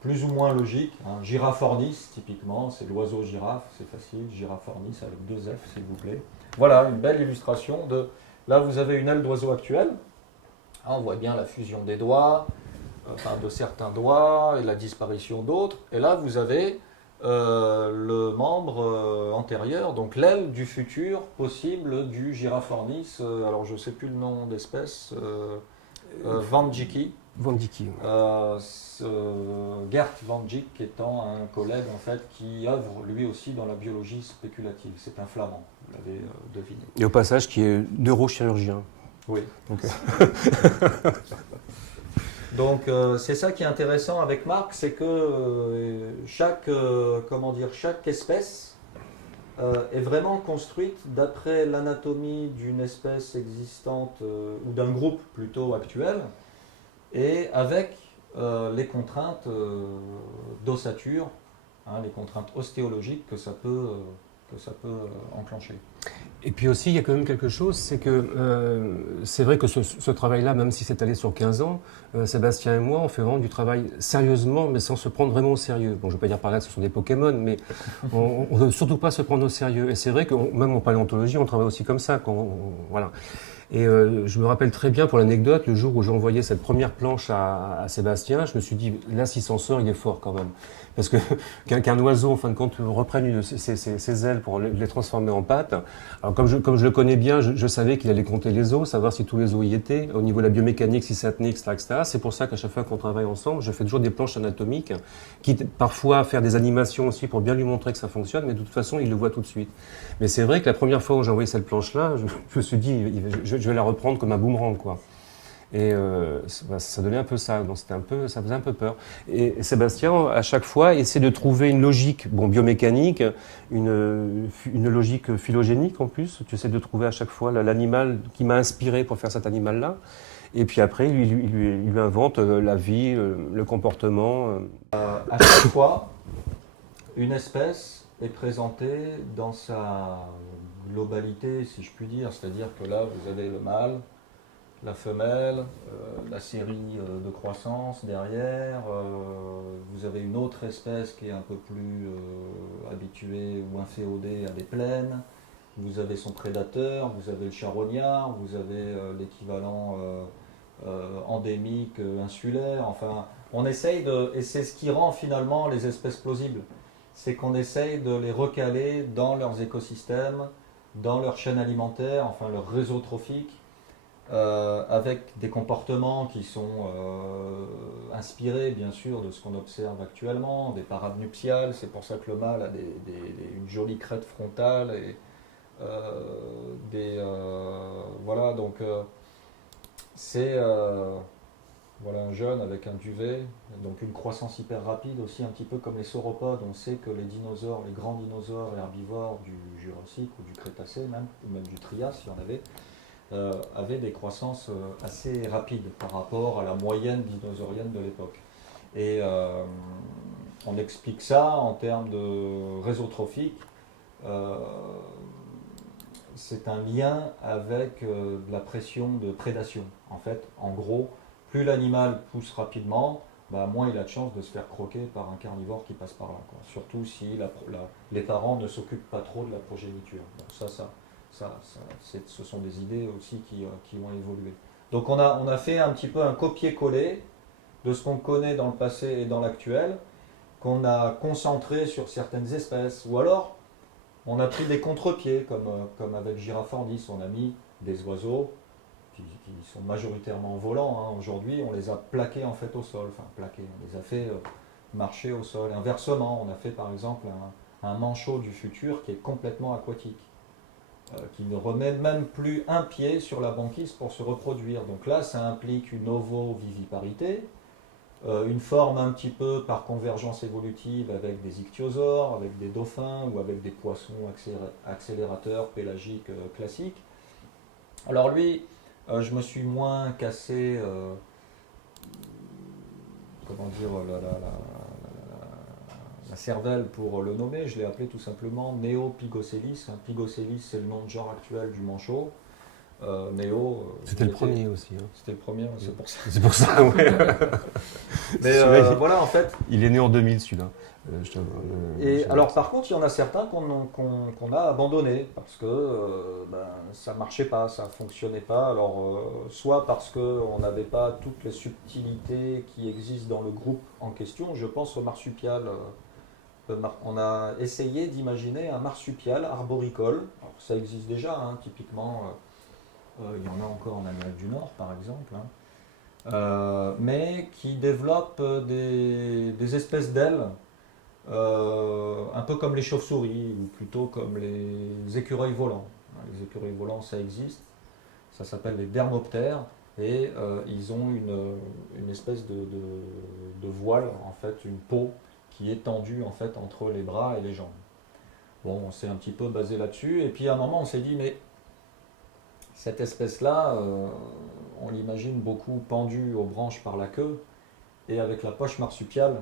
plus ou moins logiques. Hein. Giraffornis, typiquement, c'est l'oiseau girafe, c'est facile, Giraffornis avec 2 F, s'il vous plaît. Voilà une belle illustration de... Là, vous avez une aile d'oiseau actuelle. On voit bien la fusion des doigts, enfin de certains doigts et la disparition d'autres. Et là, vous avez le membre antérieur, donc l'aile du futur possible du Giraffornis. Alors, je ne sais plus le nom d'espèce. Van Dijk. Van Dijk. Gert Van Dijk étant un collègue en fait qui œuvre lui aussi dans la biologie spéculative. C'est un Flamand, vous l'avez deviné. Et au passage, qui est neurochirurgien. Oui. Donc, Donc c'est ça qui est intéressant avec Marc, c'est que chaque espèce est vraiment construite d'après l'anatomie d'une espèce existante ou d'un groupe plutôt actuel et avec les contraintes d'ossature, hein, les contraintes ostéologiques que ça peut enclencher. Et puis aussi, il y a quand même quelque chose, c'est que c'est vrai que ce travail-là, même si c'est allé sur 15 ans, Sébastien et moi, on fait vraiment du travail sérieusement, mais sans se prendre vraiment au sérieux. Bon, je ne veux pas dire par là que ce sont des Pokémon, mais on ne veut surtout pas se prendre au sérieux. Et c'est vrai que même en paléontologie, on travaille aussi comme ça. Voilà. Et je me rappelle très bien, pour l'anecdote, le jour où j'ai envoyé cette première planche à Sébastien, je me suis dit, là, s'il s'en sort, il est fort quand même. Parce que qu'un oiseau, en fin de compte, reprenne ses ailes pour les transformer en pattes. Alors, comme je le connais bien, je savais qu'il allait compter les os, savoir si tous les os y étaient, au niveau de la biomécanique, si ça tenait, etc. C'est pour ça qu'à chaque fois qu'on travaille ensemble, je fais toujours des planches anatomiques, quitte parfois à faire des animations aussi pour bien lui montrer que ça fonctionne, mais de toute façon, il le voit tout de suite. Mais c'est vrai que la première fois où j'ai envoyé cette planche-là, je me suis dit, je vais la reprendre comme un boomerang, quoi. Et ça donnait un peu ça, donc ça faisait un peu peur. Et Sébastien, à chaque fois, essaie de trouver une logique biomécanique, une logique phylogénique en plus. Tu essaies de trouver à chaque fois l'animal qui m'a inspiré pour faire cet animal-là. Et puis après, il lui invente la vie, le comportement. À chaque fois, une espèce est présentée dans sa globalité, si je puis dire. C'est-à-dire que là, vous avez le mâle, la femelle, la série de croissance derrière, vous avez une autre espèce qui est un peu plus habituée ou inféodée à des plaines, vous avez son prédateur, vous avez le charognard, vous avez l'équivalent endémique insulaire, enfin on essaye et c'est ce qui rend finalement les espèces plausibles, c'est qu'on essaye de les recaler dans leurs écosystèmes, dans leur chaîne alimentaire, enfin leur réseau trophique, avec des comportements qui sont inspirés bien sûr de ce qu'on observe actuellement, des parades nuptiales, c'est pour ça que le mâle a une jolie crête frontale et voilà, donc c'est voilà un jeune avec un duvet, donc une croissance hyper rapide aussi, un petit peu comme les sauropodes. On sait que les dinosaures, les grands dinosaures herbivores du Jurassique ou du Crétacé même, ou même du Trias si on avait, avaient des croissances assez rapides par rapport à la moyenne dinosaurienne de l'époque. Et on explique ça en termes de réseau trophique. C'est un lien avec la pression de prédation. En fait, en gros, plus l'animal pousse rapidement, moins il a de chances de se faire croquer par un carnivore qui passe par là, quoi. Surtout si les parents ne s'occupent pas trop de la progéniture. Donc ce sont des idées aussi qui ont évolué. Donc on a fait un petit peu un copier-coller de ce qu'on connaît dans le passé et dans l'actuel, qu'on a concentré sur certaines espèces, ou alors on a pris des contre-pieds, comme avec Giraffornis, on a mis des oiseaux qui sont majoritairement volants. Hein. Aujourd'hui, on les a plaqués en fait au sol, enfin plaqués, on les a fait marcher au sol. Inversement, on a fait par exemple un manchot du futur qui est complètement aquatique, qui ne remet même plus un pied sur la banquise pour se reproduire. Donc là, ça implique une ovoviviparité, une forme un petit peu par convergence évolutive avec des ichthyosaures, avec des dauphins ou avec des poissons accélérateurs pélagiques classiques. Alors lui, je me suis moins cassé, comment dire, la cervelle pour le nommer. Je l'ai appelé tout simplement Neopigocelis. Pigocelis, c'est le nom de genre actuel du manchot. Néo. C'était le premier aussi. Hein. C'était le premier, c'est pour ça. C'est pour ça, ouais. Mais voilà, en fait. Il est né en 2000, celui-là. Et alors, par contre, il y en a certains qu'on a abandonnés parce que ça marchait pas, ça fonctionnait pas. Alors, soit parce qu'on n'avait pas toutes les subtilités qui existent dans le groupe en question. Je pense au marsupial. On a essayé d'imaginer un marsupial arboricole. Alors, ça existe déjà, hein, typiquement. Il y en a encore en Amérique du Nord, par exemple, hein, mais qui développent des espèces d'ailes, un peu comme les chauves-souris, ou plutôt comme les écureuils volants. Les écureuils volants, ça existe, ça s'appelle les dermoptères, et ils ont une espèce de voile, en fait, une peau qui est tendue en fait, entre les bras et les jambes. Bon, on s'est un petit peu basé là-dessus, et puis à un moment, on s'est dit, mais cette espèce-là, on l'imagine beaucoup pendue aux branches par la queue, et avec la poche marsupiale,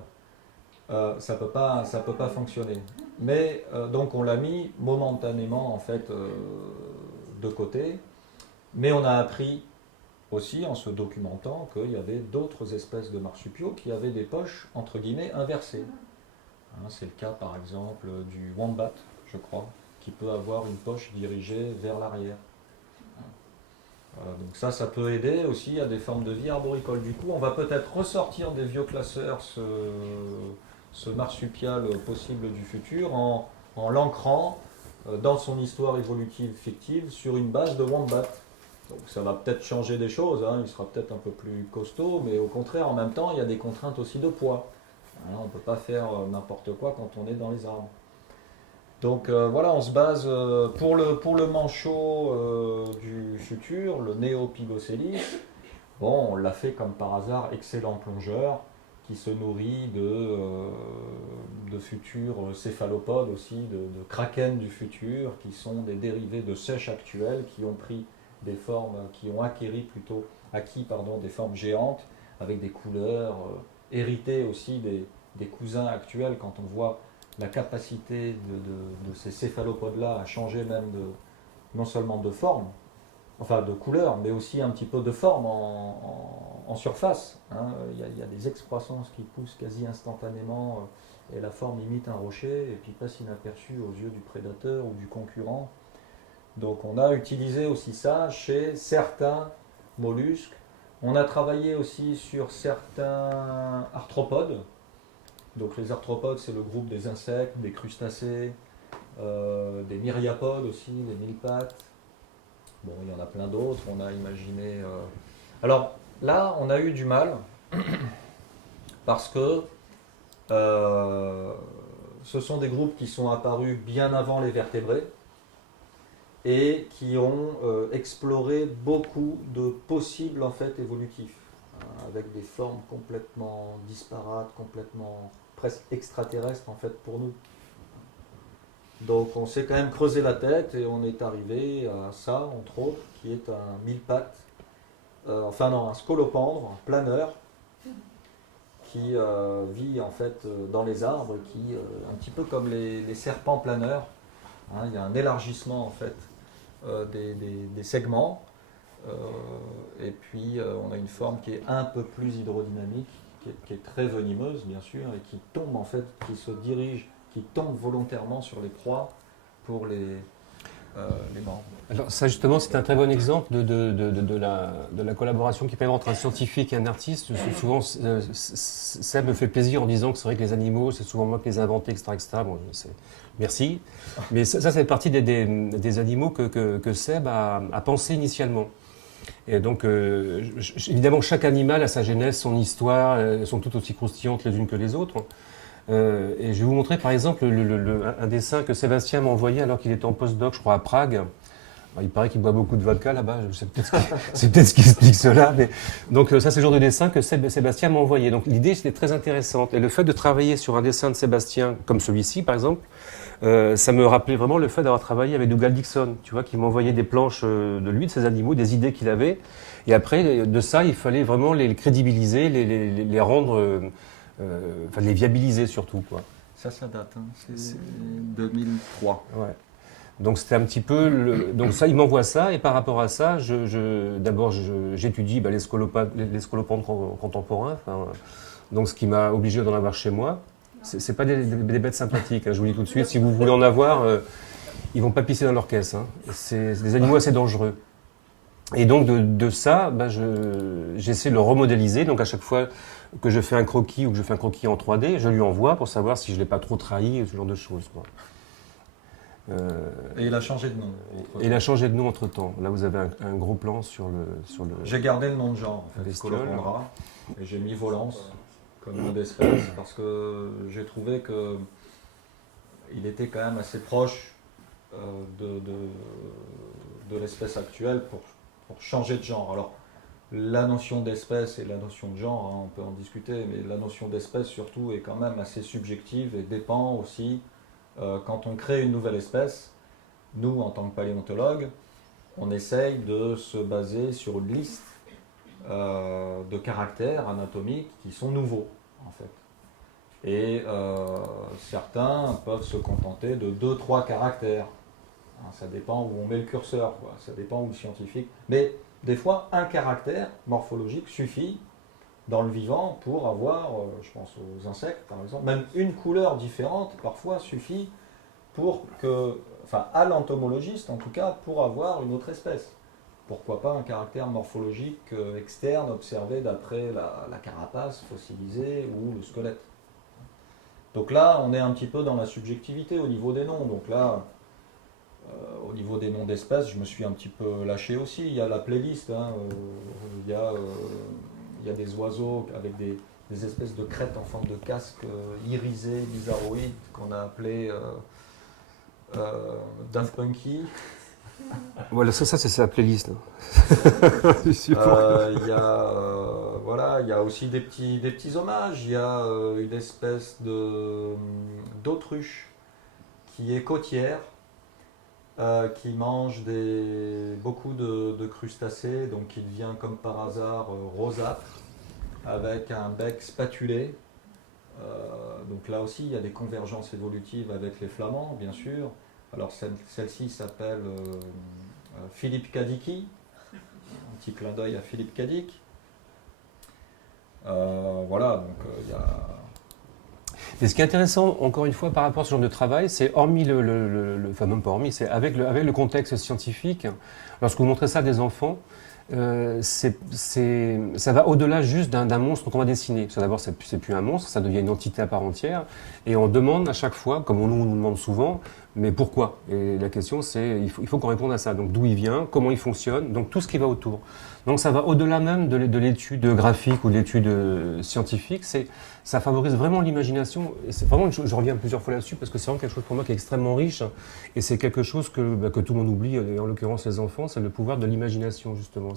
ça peut pas fonctionner. Mais donc on l'a mis momentanément en fait de côté, mais on a appris aussi en se documentant qu'il y avait d'autres espèces de marsupiaux qui avaient des poches entre guillemets inversées. Hein, c'est le cas par exemple du wombat, je crois, qui peut avoir une poche dirigée vers l'arrière. Donc ça peut aider aussi à des formes de vie arboricoles. Du coup, on va peut-être ressortir des vieux classeurs ce marsupial possible du futur en l'ancrant dans son histoire évolutive fictive sur une base de wombat. Donc ça va peut-être changer des choses, hein, il sera peut-être un peu plus costaud, mais au contraire, en même temps, il y a des contraintes aussi de poids. Hein, on ne peut pas faire n'importe quoi quand on est dans les arbres. Donc voilà, on se base pour le manchot du futur, le Neopigocelis. Bon, on l'a fait comme par hasard, excellent plongeur qui se nourrit de futurs céphalopodes aussi, de kraken du futur, qui sont des dérivés de sèche actuels, qui ont pris des formes, qui ont acquis des formes géantes avec des couleurs héritées aussi des cousins actuels quand on voit la capacité de ces céphalopodes-là à changer même non seulement de forme, enfin de couleur, mais aussi un petit peu de forme en surface. Hein. Il y a des excroissances qui poussent quasi instantanément et la forme imite un rocher et puis passe inaperçue aux yeux du prédateur ou du concurrent. Donc on a utilisé aussi ça chez certains mollusques. On a travaillé aussi sur certains arthropodes. Donc les arthropodes, c'est le groupe des insectes, des crustacés, des myriapodes aussi, des mille pattes. Bon, il y en a plein d'autres. On a imaginé. Alors là, on a eu du mal parce que ce sont des groupes qui sont apparus bien avant les vertébrés et qui ont exploré beaucoup de possibles en fait évolutifs, hein, avec des formes complètement disparates, complètement presque extraterrestres en fait pour nous. Donc on s'est quand même creusé la tête et on est arrivé à ça, entre autres, qui est un mille-pattes, un scolopendre, un planeur, qui vit en fait dans les arbres, qui un petit peu comme les serpents planeurs, hein, il y a un élargissement en fait des segments, et puis on a une forme qui est un peu plus hydrodynamique, qui est très venimeuse bien sûr, et qui tombe en fait, qui se dirige, qui tombe volontairement sur les proies pour les mordre. Alors ça justement, c'est un très bon exemple de la collaboration qui peut y avoir entre un scientifique et un artiste. Souvent, ça me fait plaisir en disant que c'est vrai que les animaux, c'est souvent moi qui les ai inventés, etc. etc. Bon, merci. Mais ça fait partie des animaux que Seb a pensé initialement. Et donc, évidemment, chaque animal a sa genèse, son histoire, elles sont toutes aussi croustillantes les unes que les autres. Et je vais vous montrer par exemple un dessin que Sébastien m'a envoyé alors qu'il était en postdoc, je crois, à Prague. Il paraît qu'il boit beaucoup de vodka là-bas, c'est peut-être ce qui explique cela. Mais... Donc ça, c'est le genre de dessin que Sébastien m'a envoyé. Donc l'idée, c'était très intéressante. Et le fait de travailler sur un dessin de Sébastien, comme celui-ci par exemple, ça me rappelait vraiment le fait d'avoir travaillé avec Dougal Dixon, tu vois, qui m'envoyait des planches de lui, de ses animaux, des idées qu'il avait. Et après, de ça, il fallait vraiment les crédibiliser, les rendre, enfin les viabiliser surtout, quoi. Ça date, hein. C'est 2003. Ouais. Donc c'était un petit peu... Donc ça, il m'envoie ça, et par rapport à ça, d'abord j'étudie les scolopendres contemporains, donc ce qui m'a obligé d'en avoir chez moi. C'est pas des bêtes sympathiques, hein, je vous le dis tout de suite, si vous voulez en avoir, ils vont pas pisser dans leur caisse. Hein. C'est des animaux assez dangereux. Et donc de ça, j'essaie de le remodéliser, donc à chaque fois que je fais un croquis ou que je fais un croquis en 3D, je lui envoie pour savoir si je ne l'ai pas trop trahi, ce genre de choses, quoi. Et il a changé de nom. Et il a changé de nom entre-temps. Là, vous avez un gros plan sur le... J'ai gardé le nom de genre, en fait, Scolopendra, et j'ai mis Volance comme nom d'espèce, parce que j'ai trouvé que il était quand même assez proche de l'espèce actuelle pour changer de genre. Alors, la notion d'espèce et la notion de genre, hein, on peut en discuter, mais la notion d'espèce surtout est quand même assez subjective et dépend aussi, quand on crée une nouvelle espèce, nous en tant que paléontologues, on essaye de se baser sur une liste de caractères anatomiques qui sont nouveaux en fait. Et certains peuvent se contenter de 2-3 caractères. Hein, ça dépend où on met le curseur, quoi. Ça dépend où le scientifique. Mais des fois, un caractère morphologique suffit dans le vivant pour avoir, je pense aux insectes par exemple, même une couleur différente parfois suffit pour que, enfin à l'entomologiste en tout cas, pour avoir une autre espèce. Pourquoi pas un caractère morphologique externe observé d'après la carapace fossilisée ou le squelette. Donc là, on est un petit peu dans la subjectivité au niveau des noms. Donc là, au niveau des noms d'espèces, je me suis un petit peu lâché aussi. Il y a la playlist, hein, il y a des oiseaux avec des espèces de crêtes en forme de casque irisées, bizarroïdes, qu'on a appelé Daft Punky. Voilà, ça c'est sa playlist. Voilà, il y a aussi des petits hommages. Il y a une espèce d'autruche qui est côtière, qui mange beaucoup de crustacés, donc qui devient comme par hasard rosâtre, avec un bec spatulé. Donc là aussi, il y a des convergences évolutives avec les flamands, bien sûr. Alors celle-ci s'appelle Philippe Kadiki, un petit clin d'œil à Philippe Cadic. Voilà, donc il y a... Mais ce qui est intéressant, encore une fois, par rapport à ce genre de travail, c'est hormis enfin même pas hormis, c'est avec le contexte scientifique, lorsque vous montrez ça à des enfants, ça va au-delà juste d'un monstre qu'on va dessiner. Parce que d'abord, c'est plus un monstre, ça devient une entité à part entière. Et on demande à chaque fois, comme on nous demande souvent, mais pourquoi? Et la question, c'est, il faut qu'on réponde à ça. Donc d'où il vient, comment il fonctionne, donc tout ce qui va autour. Donc ça va au-delà même de l'étude graphique ou de l'étude scientifique. Ça favorise vraiment l'imagination. Et c'est vraiment, je reviens plusieurs fois là-dessus parce que c'est vraiment quelque chose pour moi qui est extrêmement riche. Et c'est quelque chose que tout le monde oublie, et en l'occurrence les enfants, c'est le pouvoir de l'imagination justement.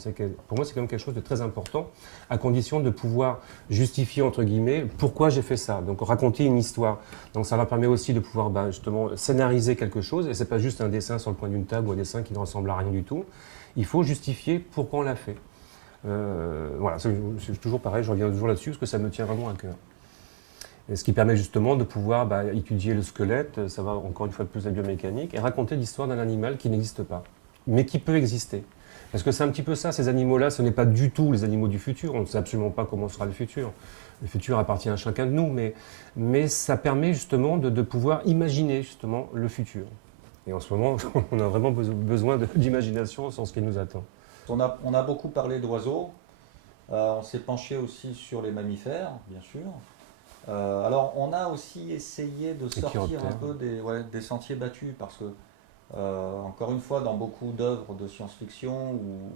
Pour moi, c'est quand même quelque chose de très important, à condition de pouvoir justifier entre guillemets pourquoi j'ai fait ça. Donc raconter une histoire. Donc ça leur permet aussi de pouvoir justement scénariser quelque chose. Et c'est pas juste un dessin sur le coin d'une table ou un dessin qui ne ressemble à rien du tout. Il faut justifier pourquoi on l'a fait. Voilà, c'est toujours pareil, je reviens toujours là-dessus parce que ça me tient vraiment à cœur. Et ce qui permet justement de pouvoir étudier le squelette, ça va encore une fois de plus la biomécanique, et raconter l'histoire d'un animal qui n'existe pas, mais qui peut exister. Parce que c'est un petit peu ça, ces animaux-là, ce n'est pas du tout les animaux du futur, on ne sait absolument pas comment sera le futur. Le futur appartient à chacun de nous, mais ça permet justement de pouvoir imaginer justement le futur. Et en ce moment, on a vraiment besoin d'imagination sur ce qui nous attend. On a beaucoup parlé d'oiseaux, on s'est penché aussi sur les mammifères, bien sûr. Alors, on a aussi essayé de sortir un peu des sentiers battus, parce que, encore une fois, dans beaucoup d'œuvres de science-fiction ou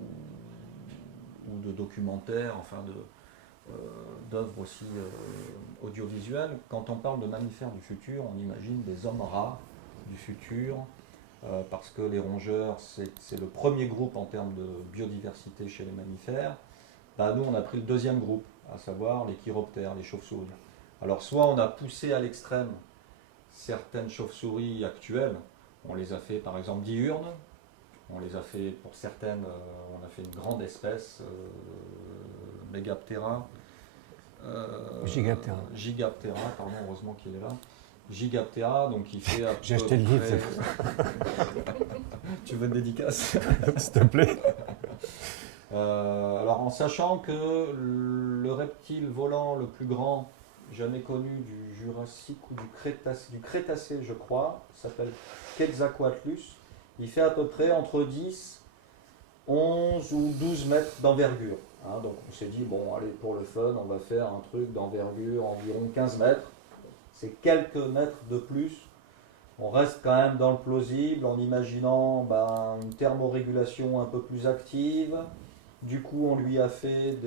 de documentaires, enfin d'œuvres aussi audiovisuelles, quand on parle de mammifères du futur, on imagine des hommes rats du futur, parce que les rongeurs, c'est le premier groupe en termes de biodiversité chez les mammifères. Bah, nous, on a pris le deuxième groupe, à savoir les chiroptères, les chauves-souris. Alors, soit on a poussé à l'extrême certaines chauves-souris actuelles, on les a fait par exemple diurnes, on les a fait pour certaines, on a fait une grande espèce, Megaptera, Gigaptera. Gigaptera, pardon, heureusement qu'il est là. Gigaptera, donc il fait à J'ai peu acheté le livre, près- Tu veux une dédicace? s'il te plaît. Alors en sachant que le reptile volant le plus grand jamais connu du Jurassique ou du Crétacé je crois, s'appelle Quetzalcoatlus, il fait à peu près entre 10, 11 ou 12 mètres d'envergure. Hein, donc on s'est dit, bon allez pour le fun, on va faire un truc d'envergure environ 15 mètres, c'est quelques mètres de plus. On reste quand même dans le plausible en imaginant une thermorégulation un peu plus active. Du coup, on lui a fait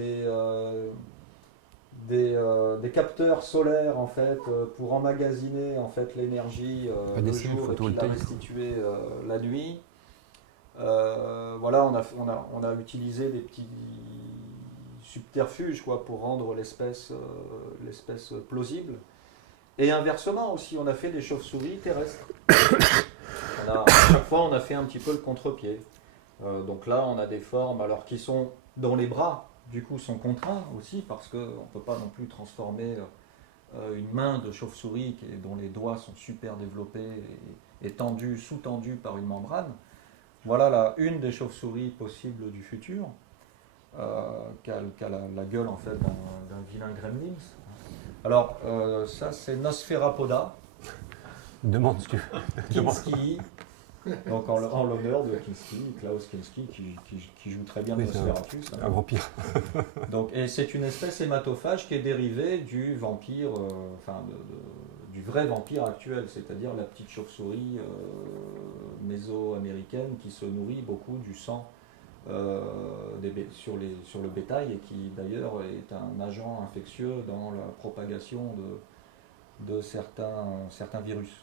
des capteurs solaires en fait pour emmagasiner en fait l'énergie le jour et puis la restituer la nuit. Voilà, on a utilisé des petits subterfuges quoi pour rendre l'espèce plausible. Et inversement aussi, on a fait des chauves-souris terrestres. À chaque fois, on a fait un petit peu le contre-pied. Donc là, on a des formes alors qui sont dont les bras, du coup, sont contraints aussi parce qu'on ne peut pas non plus transformer une main de chauve-souris dont les doigts sont super développés et tendus, sous-tendus par une membrane. Voilà là, une des chauves-souris possibles du futur, qui a la gueule en fait d'un vilain gremlins. Alors, ça c'est Nosferapoda. Demande ce que tu veux. Kinski, donc en l'honneur de Kinski, Klaus Kinski, qui joue très bien Nosferatus. Un vampire. Donc, et c'est une espèce hématophage qui est dérivée du vampire, du vrai vampire actuel, c'est-à-dire la petite chauve-souris méso-américaine qui se nourrit beaucoup du sang sur le bétail et qui d'ailleurs est un agent infectieux dans la propagation de certains virus.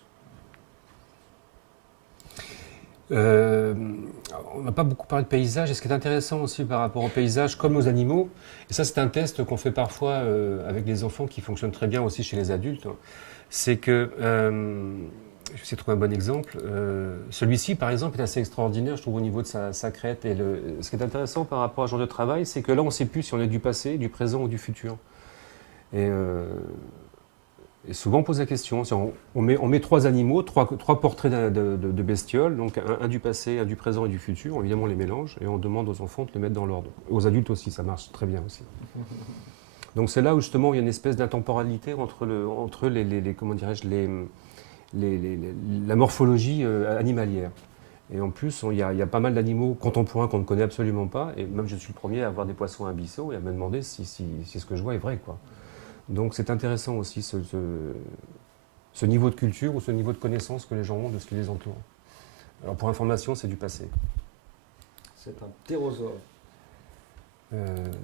On n'a pas beaucoup parlé de paysage, et ce qui est intéressant aussi par rapport au paysage, comme aux animaux, et ça c'est un test qu'on fait parfois avec les enfants qui fonctionne très bien aussi chez les adultes, c'est que, je vais essayer de trouver un bon exemple, celui-ci par exemple est assez extraordinaire je trouve au niveau de sa crête, et ce qui est intéressant par rapport à ce genre de travail, c'est que là on ne sait plus si on est du passé, du présent ou du futur. Et souvent on pose la question, on met trois animaux, trois portraits de bestioles, donc un du passé, un du présent et du futur, évidemment on les mélange et on demande aux enfants de les mettre dans l'ordre. Aux adultes aussi, ça marche très bien aussi. Donc c'est là où justement il y a une espèce d'intemporalité entre comment dirais-je, la morphologie animalière. Et en plus, il y a pas mal d'animaux contemporains qu'on ne connaît absolument pas, et même je suis le premier à avoir des poissons abyssaux et à me demander si ce que je vois est vrai, quoi. Donc c'est intéressant aussi ce niveau de culture ou ce niveau de connaissance que les gens ont de ce qui les entoure. Alors pour information, c'est du passé. C'est un ptérosaure.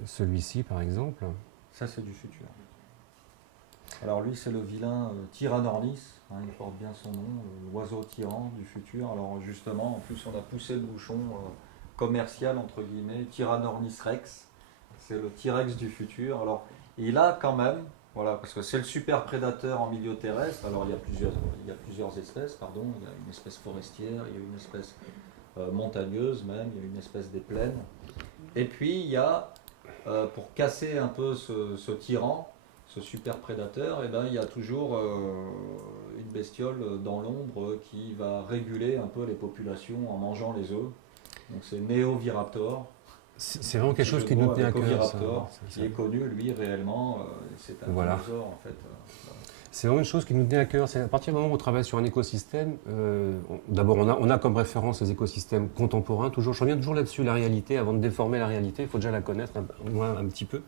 Celui-ci, par exemple. Ça, c'est du futur. Alors lui, c'est le vilain Tyrannornis, hein, il porte bien son nom, l'oiseau tyran du futur. Alors justement, en plus, on a poussé le bouchon commercial, entre guillemets, Tyrannornis rex. C'est le T-Rex du futur. Alors, il a quand même, voilà, parce que c'est le super prédateur en milieu terrestre. Alors, il y a plusieurs espèces, pardon. Il y a une espèce forestière, il y a une espèce montagneuse même, il y a une espèce des plaines. Et puis, il y a, pour casser un peu ce tyran, ce super prédateur, et ben, il y a toujours une bestiole dans l'ombre qui va réguler un peu les populations en mangeant les œufs. Donc, c'est Neoviraptor. C'est vraiment quelque chose qui nous tenait à cœur. Qui est connu, lui, réellement. C'est un dinosaure, en fait. C'est vraiment une chose qui nous tenait à cœur. C'est à partir du moment où on travaille sur un écosystème, d'abord, on a comme référence les écosystèmes contemporains. Je reviens toujours là-dessus, la réalité. Avant de déformer la réalité, il faut déjà la connaître, au moins un petit peu.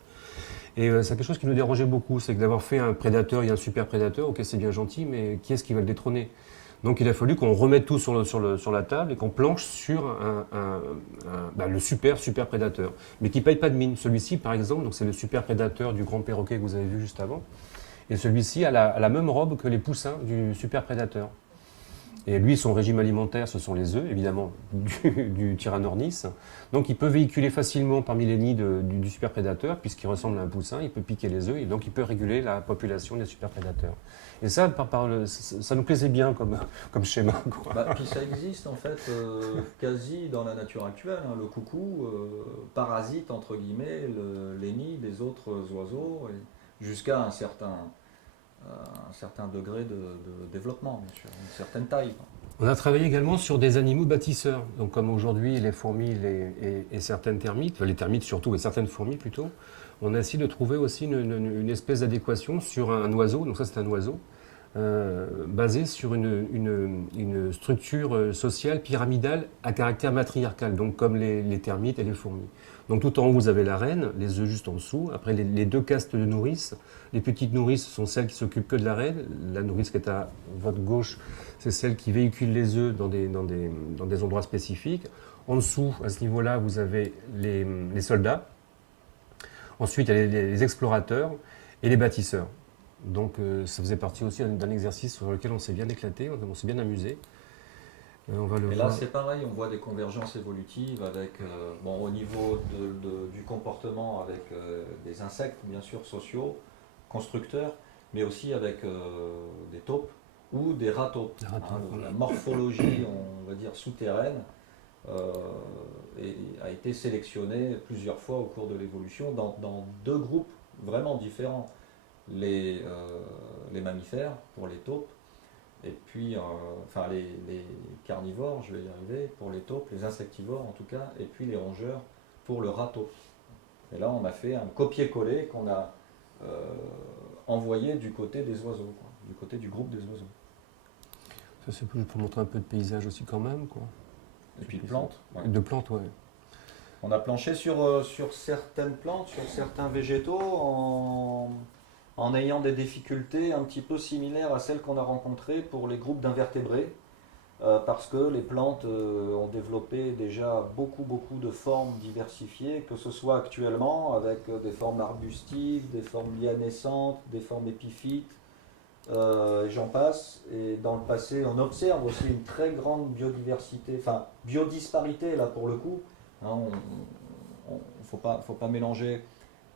Et c'est quelque chose qui nous dérangeait beaucoup. C'est que d'avoir fait un prédateur et un super prédateur, ok, c'est bien gentil, mais qui est-ce qui va le détrôner ? Donc il a fallu qu'on remette tout sur la table et qu'on planche sur le super prédateur, mais qui ne paye pas de mine. Celui-ci, par exemple, c'est le super prédateur du grand perroquet que vous avez vu juste avant, et celui-ci a la même robe que les poussins du super prédateur. Et lui, son régime alimentaire, ce sont les œufs, évidemment, du Tyrannornis. Donc il peut véhiculer facilement parmi les nids du superprédateur, puisqu'il ressemble à un poussin, il peut piquer les œufs, et donc il peut réguler la population des superprédateurs. Et ça, ça nous plaisait bien comme schéma, quoi. Bah, puis ça existe en fait quasi dans la nature actuelle. Hein. Le coucou parasite entre guillemets les nids des autres oiseaux jusqu'à un certain degré de développement, bien sûr, une certaine taille. On a travaillé également sur des animaux bâtisseurs, donc comme aujourd'hui les fourmis et certaines termites, les termites surtout et certaines fourmis plutôt. On a essayé de trouver aussi une espèce d'adéquation sur un oiseau, donc ça c'est un oiseau, basé sur une structure sociale pyramidale à caractère matriarcal, donc comme les termites et les fourmis. Donc tout en haut, vous avez la reine, les œufs juste en dessous. Après, les deux castes de nourrices. Les petites nourrices sont celles qui s'occupent que de la reine. La nourrice qui est à votre gauche, c'est celle qui véhicule les œufs dans des endroits spécifiques. En dessous, à ce niveau-là, vous avez les soldats. Ensuite, il y a les explorateurs et les bâtisseurs. Donc ça faisait partie aussi d'un exercice sur lequel on s'est bien éclaté, on s'est bien amusé. Et là c'est pareil, on voit des convergences évolutives avec, au niveau du comportement avec des insectes bien sûr sociaux, constructeurs, mais aussi avec des taupes ou des rats taupes. La morphologie, on va dire, souterraine a été sélectionnée plusieurs fois au cours de l'évolution dans deux groupes vraiment différents. Les mammifères pour les taupes, et puis les carnivores, je vais y arriver, pour les taupes, les insectivores en tout cas, et puis les rongeurs pour le rat taupe. Et là on a fait un copier-coller qu'on a envoyé du côté des oiseaux, quoi, du côté du groupe des oiseaux. Ça c'est pour montrer un peu de paysage aussi quand même, quoi. Et puis de plantes. Ouais. De plantes, ouais. On a planché sur certaines plantes, sur certains végétaux en ayant des difficultés un petit peu similaires à celles qu'on a rencontrées pour les groupes d'invertébrés, parce que les plantes ont développé déjà beaucoup de formes diversifiées, que ce soit actuellement avec des formes arbustives, des formes lianescentes, des formes épiphytes, et j'en passe. Et dans le passé, on observe aussi une très grande biodiversité, enfin biodisparité là pour le coup. Hein, faut pas mélanger.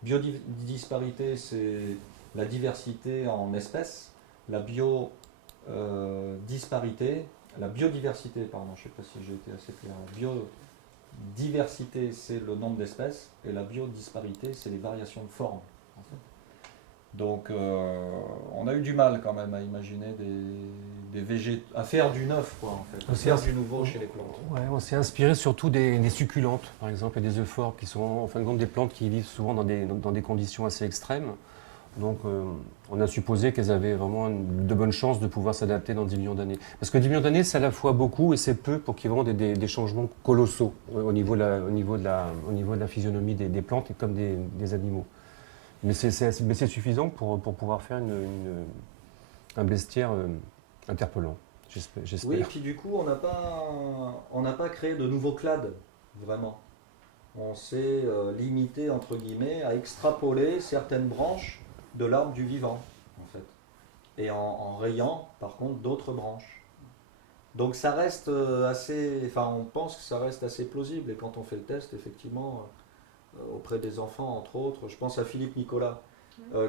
Biodisparité, c'est la diversité en espèces, la biodiversité, pardon, je ne sais pas si j'ai été assez clair. La biodiversité, c'est le nombre d'espèces, et la biodisparité, c'est les variations de forme. En fait. Donc, on a eu du mal quand même à imaginer des végétaux, à faire du neuf, quoi, en fait, à faire du nouveau chez les plantes. Ouais, on s'est inspiré surtout des succulentes, par exemple, et des euphorbes, qui sont en fin de compte des plantes qui vivent souvent dans des conditions assez extrêmes. Donc, on a supposé qu'elles avaient vraiment de bonnes chances de pouvoir s'adapter dans 10 millions d'années. Parce que 10 millions d'années, c'est à la fois beaucoup et c'est peu pour qu'il y ait vraiment des changements colossaux au niveau de la physionomie des plantes et comme des animaux. Mais c'est suffisant pour pouvoir faire un bestiaire interpellant, j'espère. Oui, et puis du coup, on n'a pas créé de nouveaux clades, vraiment. On s'est limité, entre guillemets, à extrapoler certaines branches de l'arbre du vivant, en fait. Et en rayant, par contre, d'autres branches. Donc ça reste on pense que ça reste assez plausible. Et quand on fait le test, effectivement, auprès des enfants, entre autres, je pense à Philippe Nicolas,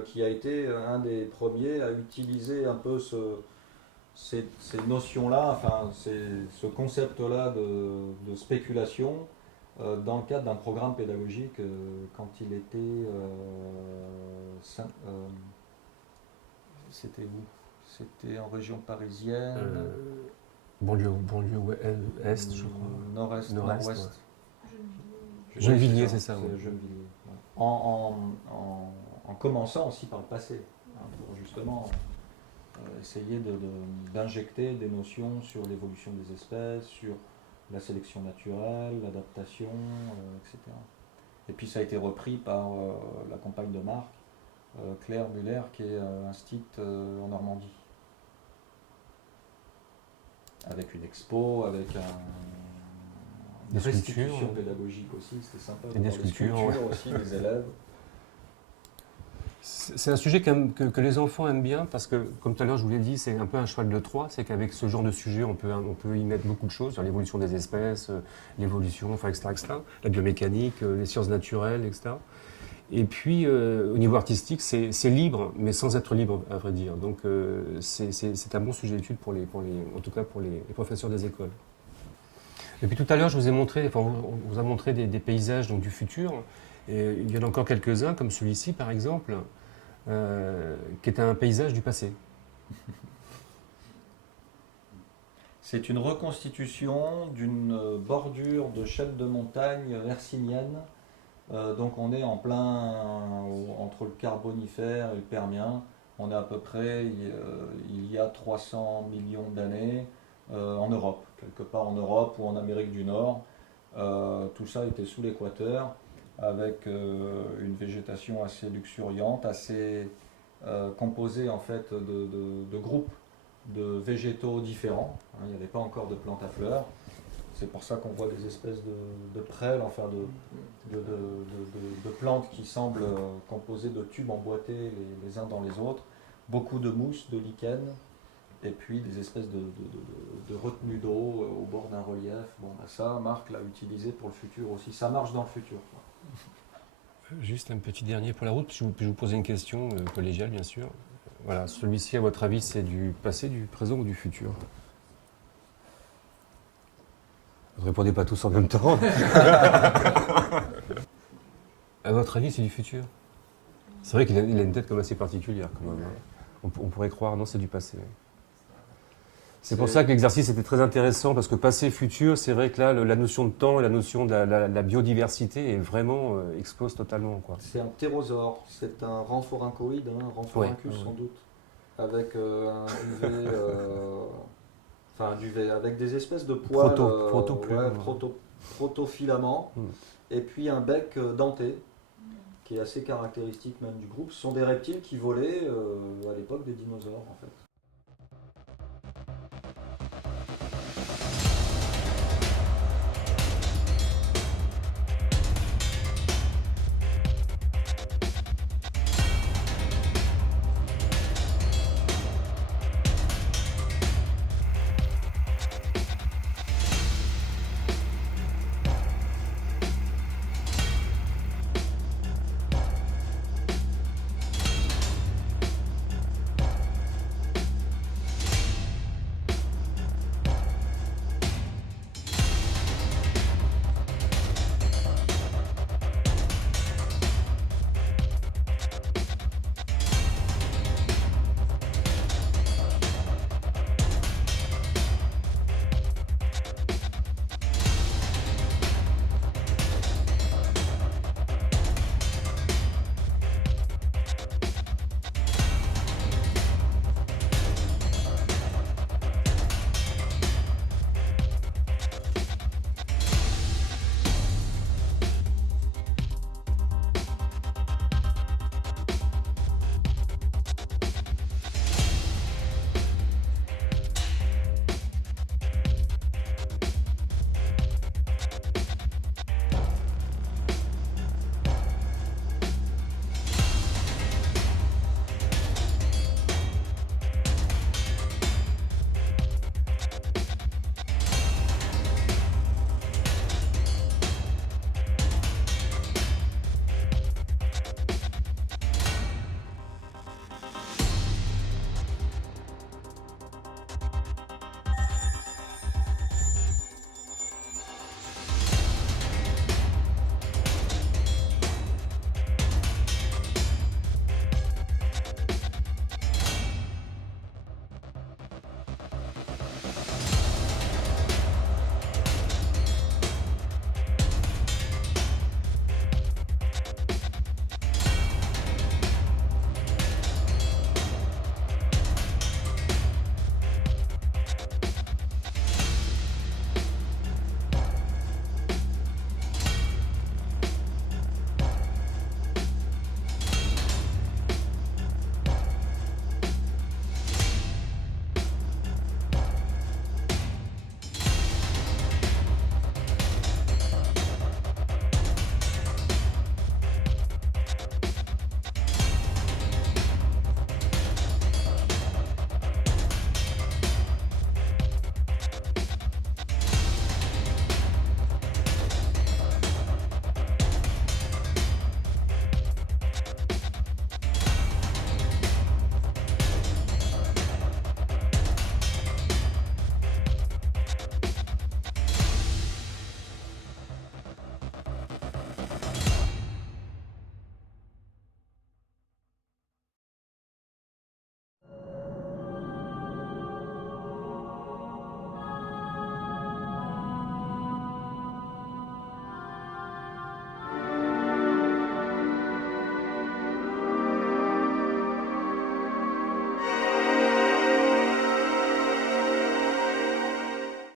qui a été un des premiers à utiliser un peu ces notions-là, ce concept-là de spéculation dans le cadre d'un programme pédagogique quand il était c'était où? C'était en région parisienne, banlieue est, je crois. Nord-est, Nord-ouest. Ouais. Gennevilliers, c'est ça. Gennevilliers, ouais. En commençant aussi par le passé, hein, pour justement essayer d'injecter des notions sur l'évolution des espèces, sur la sélection naturelle, l'adaptation, etc. Et puis ça a été repris par la compagne de Marc, Claire Muller, qui est instite en Normandie. Avec une expo, avec des restitution pédagogique aussi, c'était sympa. Et des sculptures aussi, des élèves. C'est un sujet que les enfants aiment bien parce que, comme tout à l'heure je vous l'ai dit, c'est un peu un cheval de Troie. C'est qu'avec ce genre de sujet, on peut y mettre beaucoup de choses sur l'évolution des espèces, l'évolution, enfin, etc., etc., la biomécanique, les sciences naturelles, etc. Et puis, au niveau artistique, c'est libre, mais sans être libre, à vrai dire. Donc, c'est un bon sujet d'étude en tout cas pour les professeurs des écoles. Et puis tout à l'heure, je vous ai montré, enfin, on vous a montré des paysages donc, du futur. Et il y en a encore quelques-uns, comme celui-ci par exemple, qui est un paysage du passé. C'est une reconstitution d'une bordure de chaîne de montagne hercynienne. Donc on est en plein entre le Carbonifère et le Permien. On est à peu près il y a 300 millions d'années en Europe, quelque part en Europe ou en Amérique du Nord. Tout ça était sous l'équateur avec une végétation assez luxuriante, assez composée en fait de groupes de végétaux différents. Il n'y avait pas encore de plantes à fleurs. C'est pour ça qu'on voit des espèces de prêles, enfin de plantes qui semblent composées de tubes emboîtés les uns dans les autres. Beaucoup de mousse, de lichen, et puis des espèces de retenues d'eau au bord d'un relief. Bon, ben ça, Marc l'a utilisé pour le futur aussi. Ça marche dans le futur. Juste un petit dernier pour la route, puis je vais vous poser une question collégiale, bien sûr. Voilà, celui-ci, à votre avis, c'est du passé, du présent ou du futur? Ne répondez pas tous en même temps. À votre avis, c'est du futur? C'est vrai qu'il a une tête comme assez particulière, quand même. On pourrait croire, non, c'est du passé. C'est pour ça que l'exercice était très intéressant, parce que passé, futur, c'est vrai que là, la notion de temps et la notion de la biodiversité est vraiment explose totalement, quoi. C'est un ptérosaure, c'est un rhamphorhynchoïde, un rhamphorhynchus sans doute, avec un duvet, enfin un duvet, avec des espèces de poils protofilaments, et puis un bec denté, qui est assez caractéristique même du groupe. Ce sont des reptiles qui volaient à l'époque des dinosaures en fait.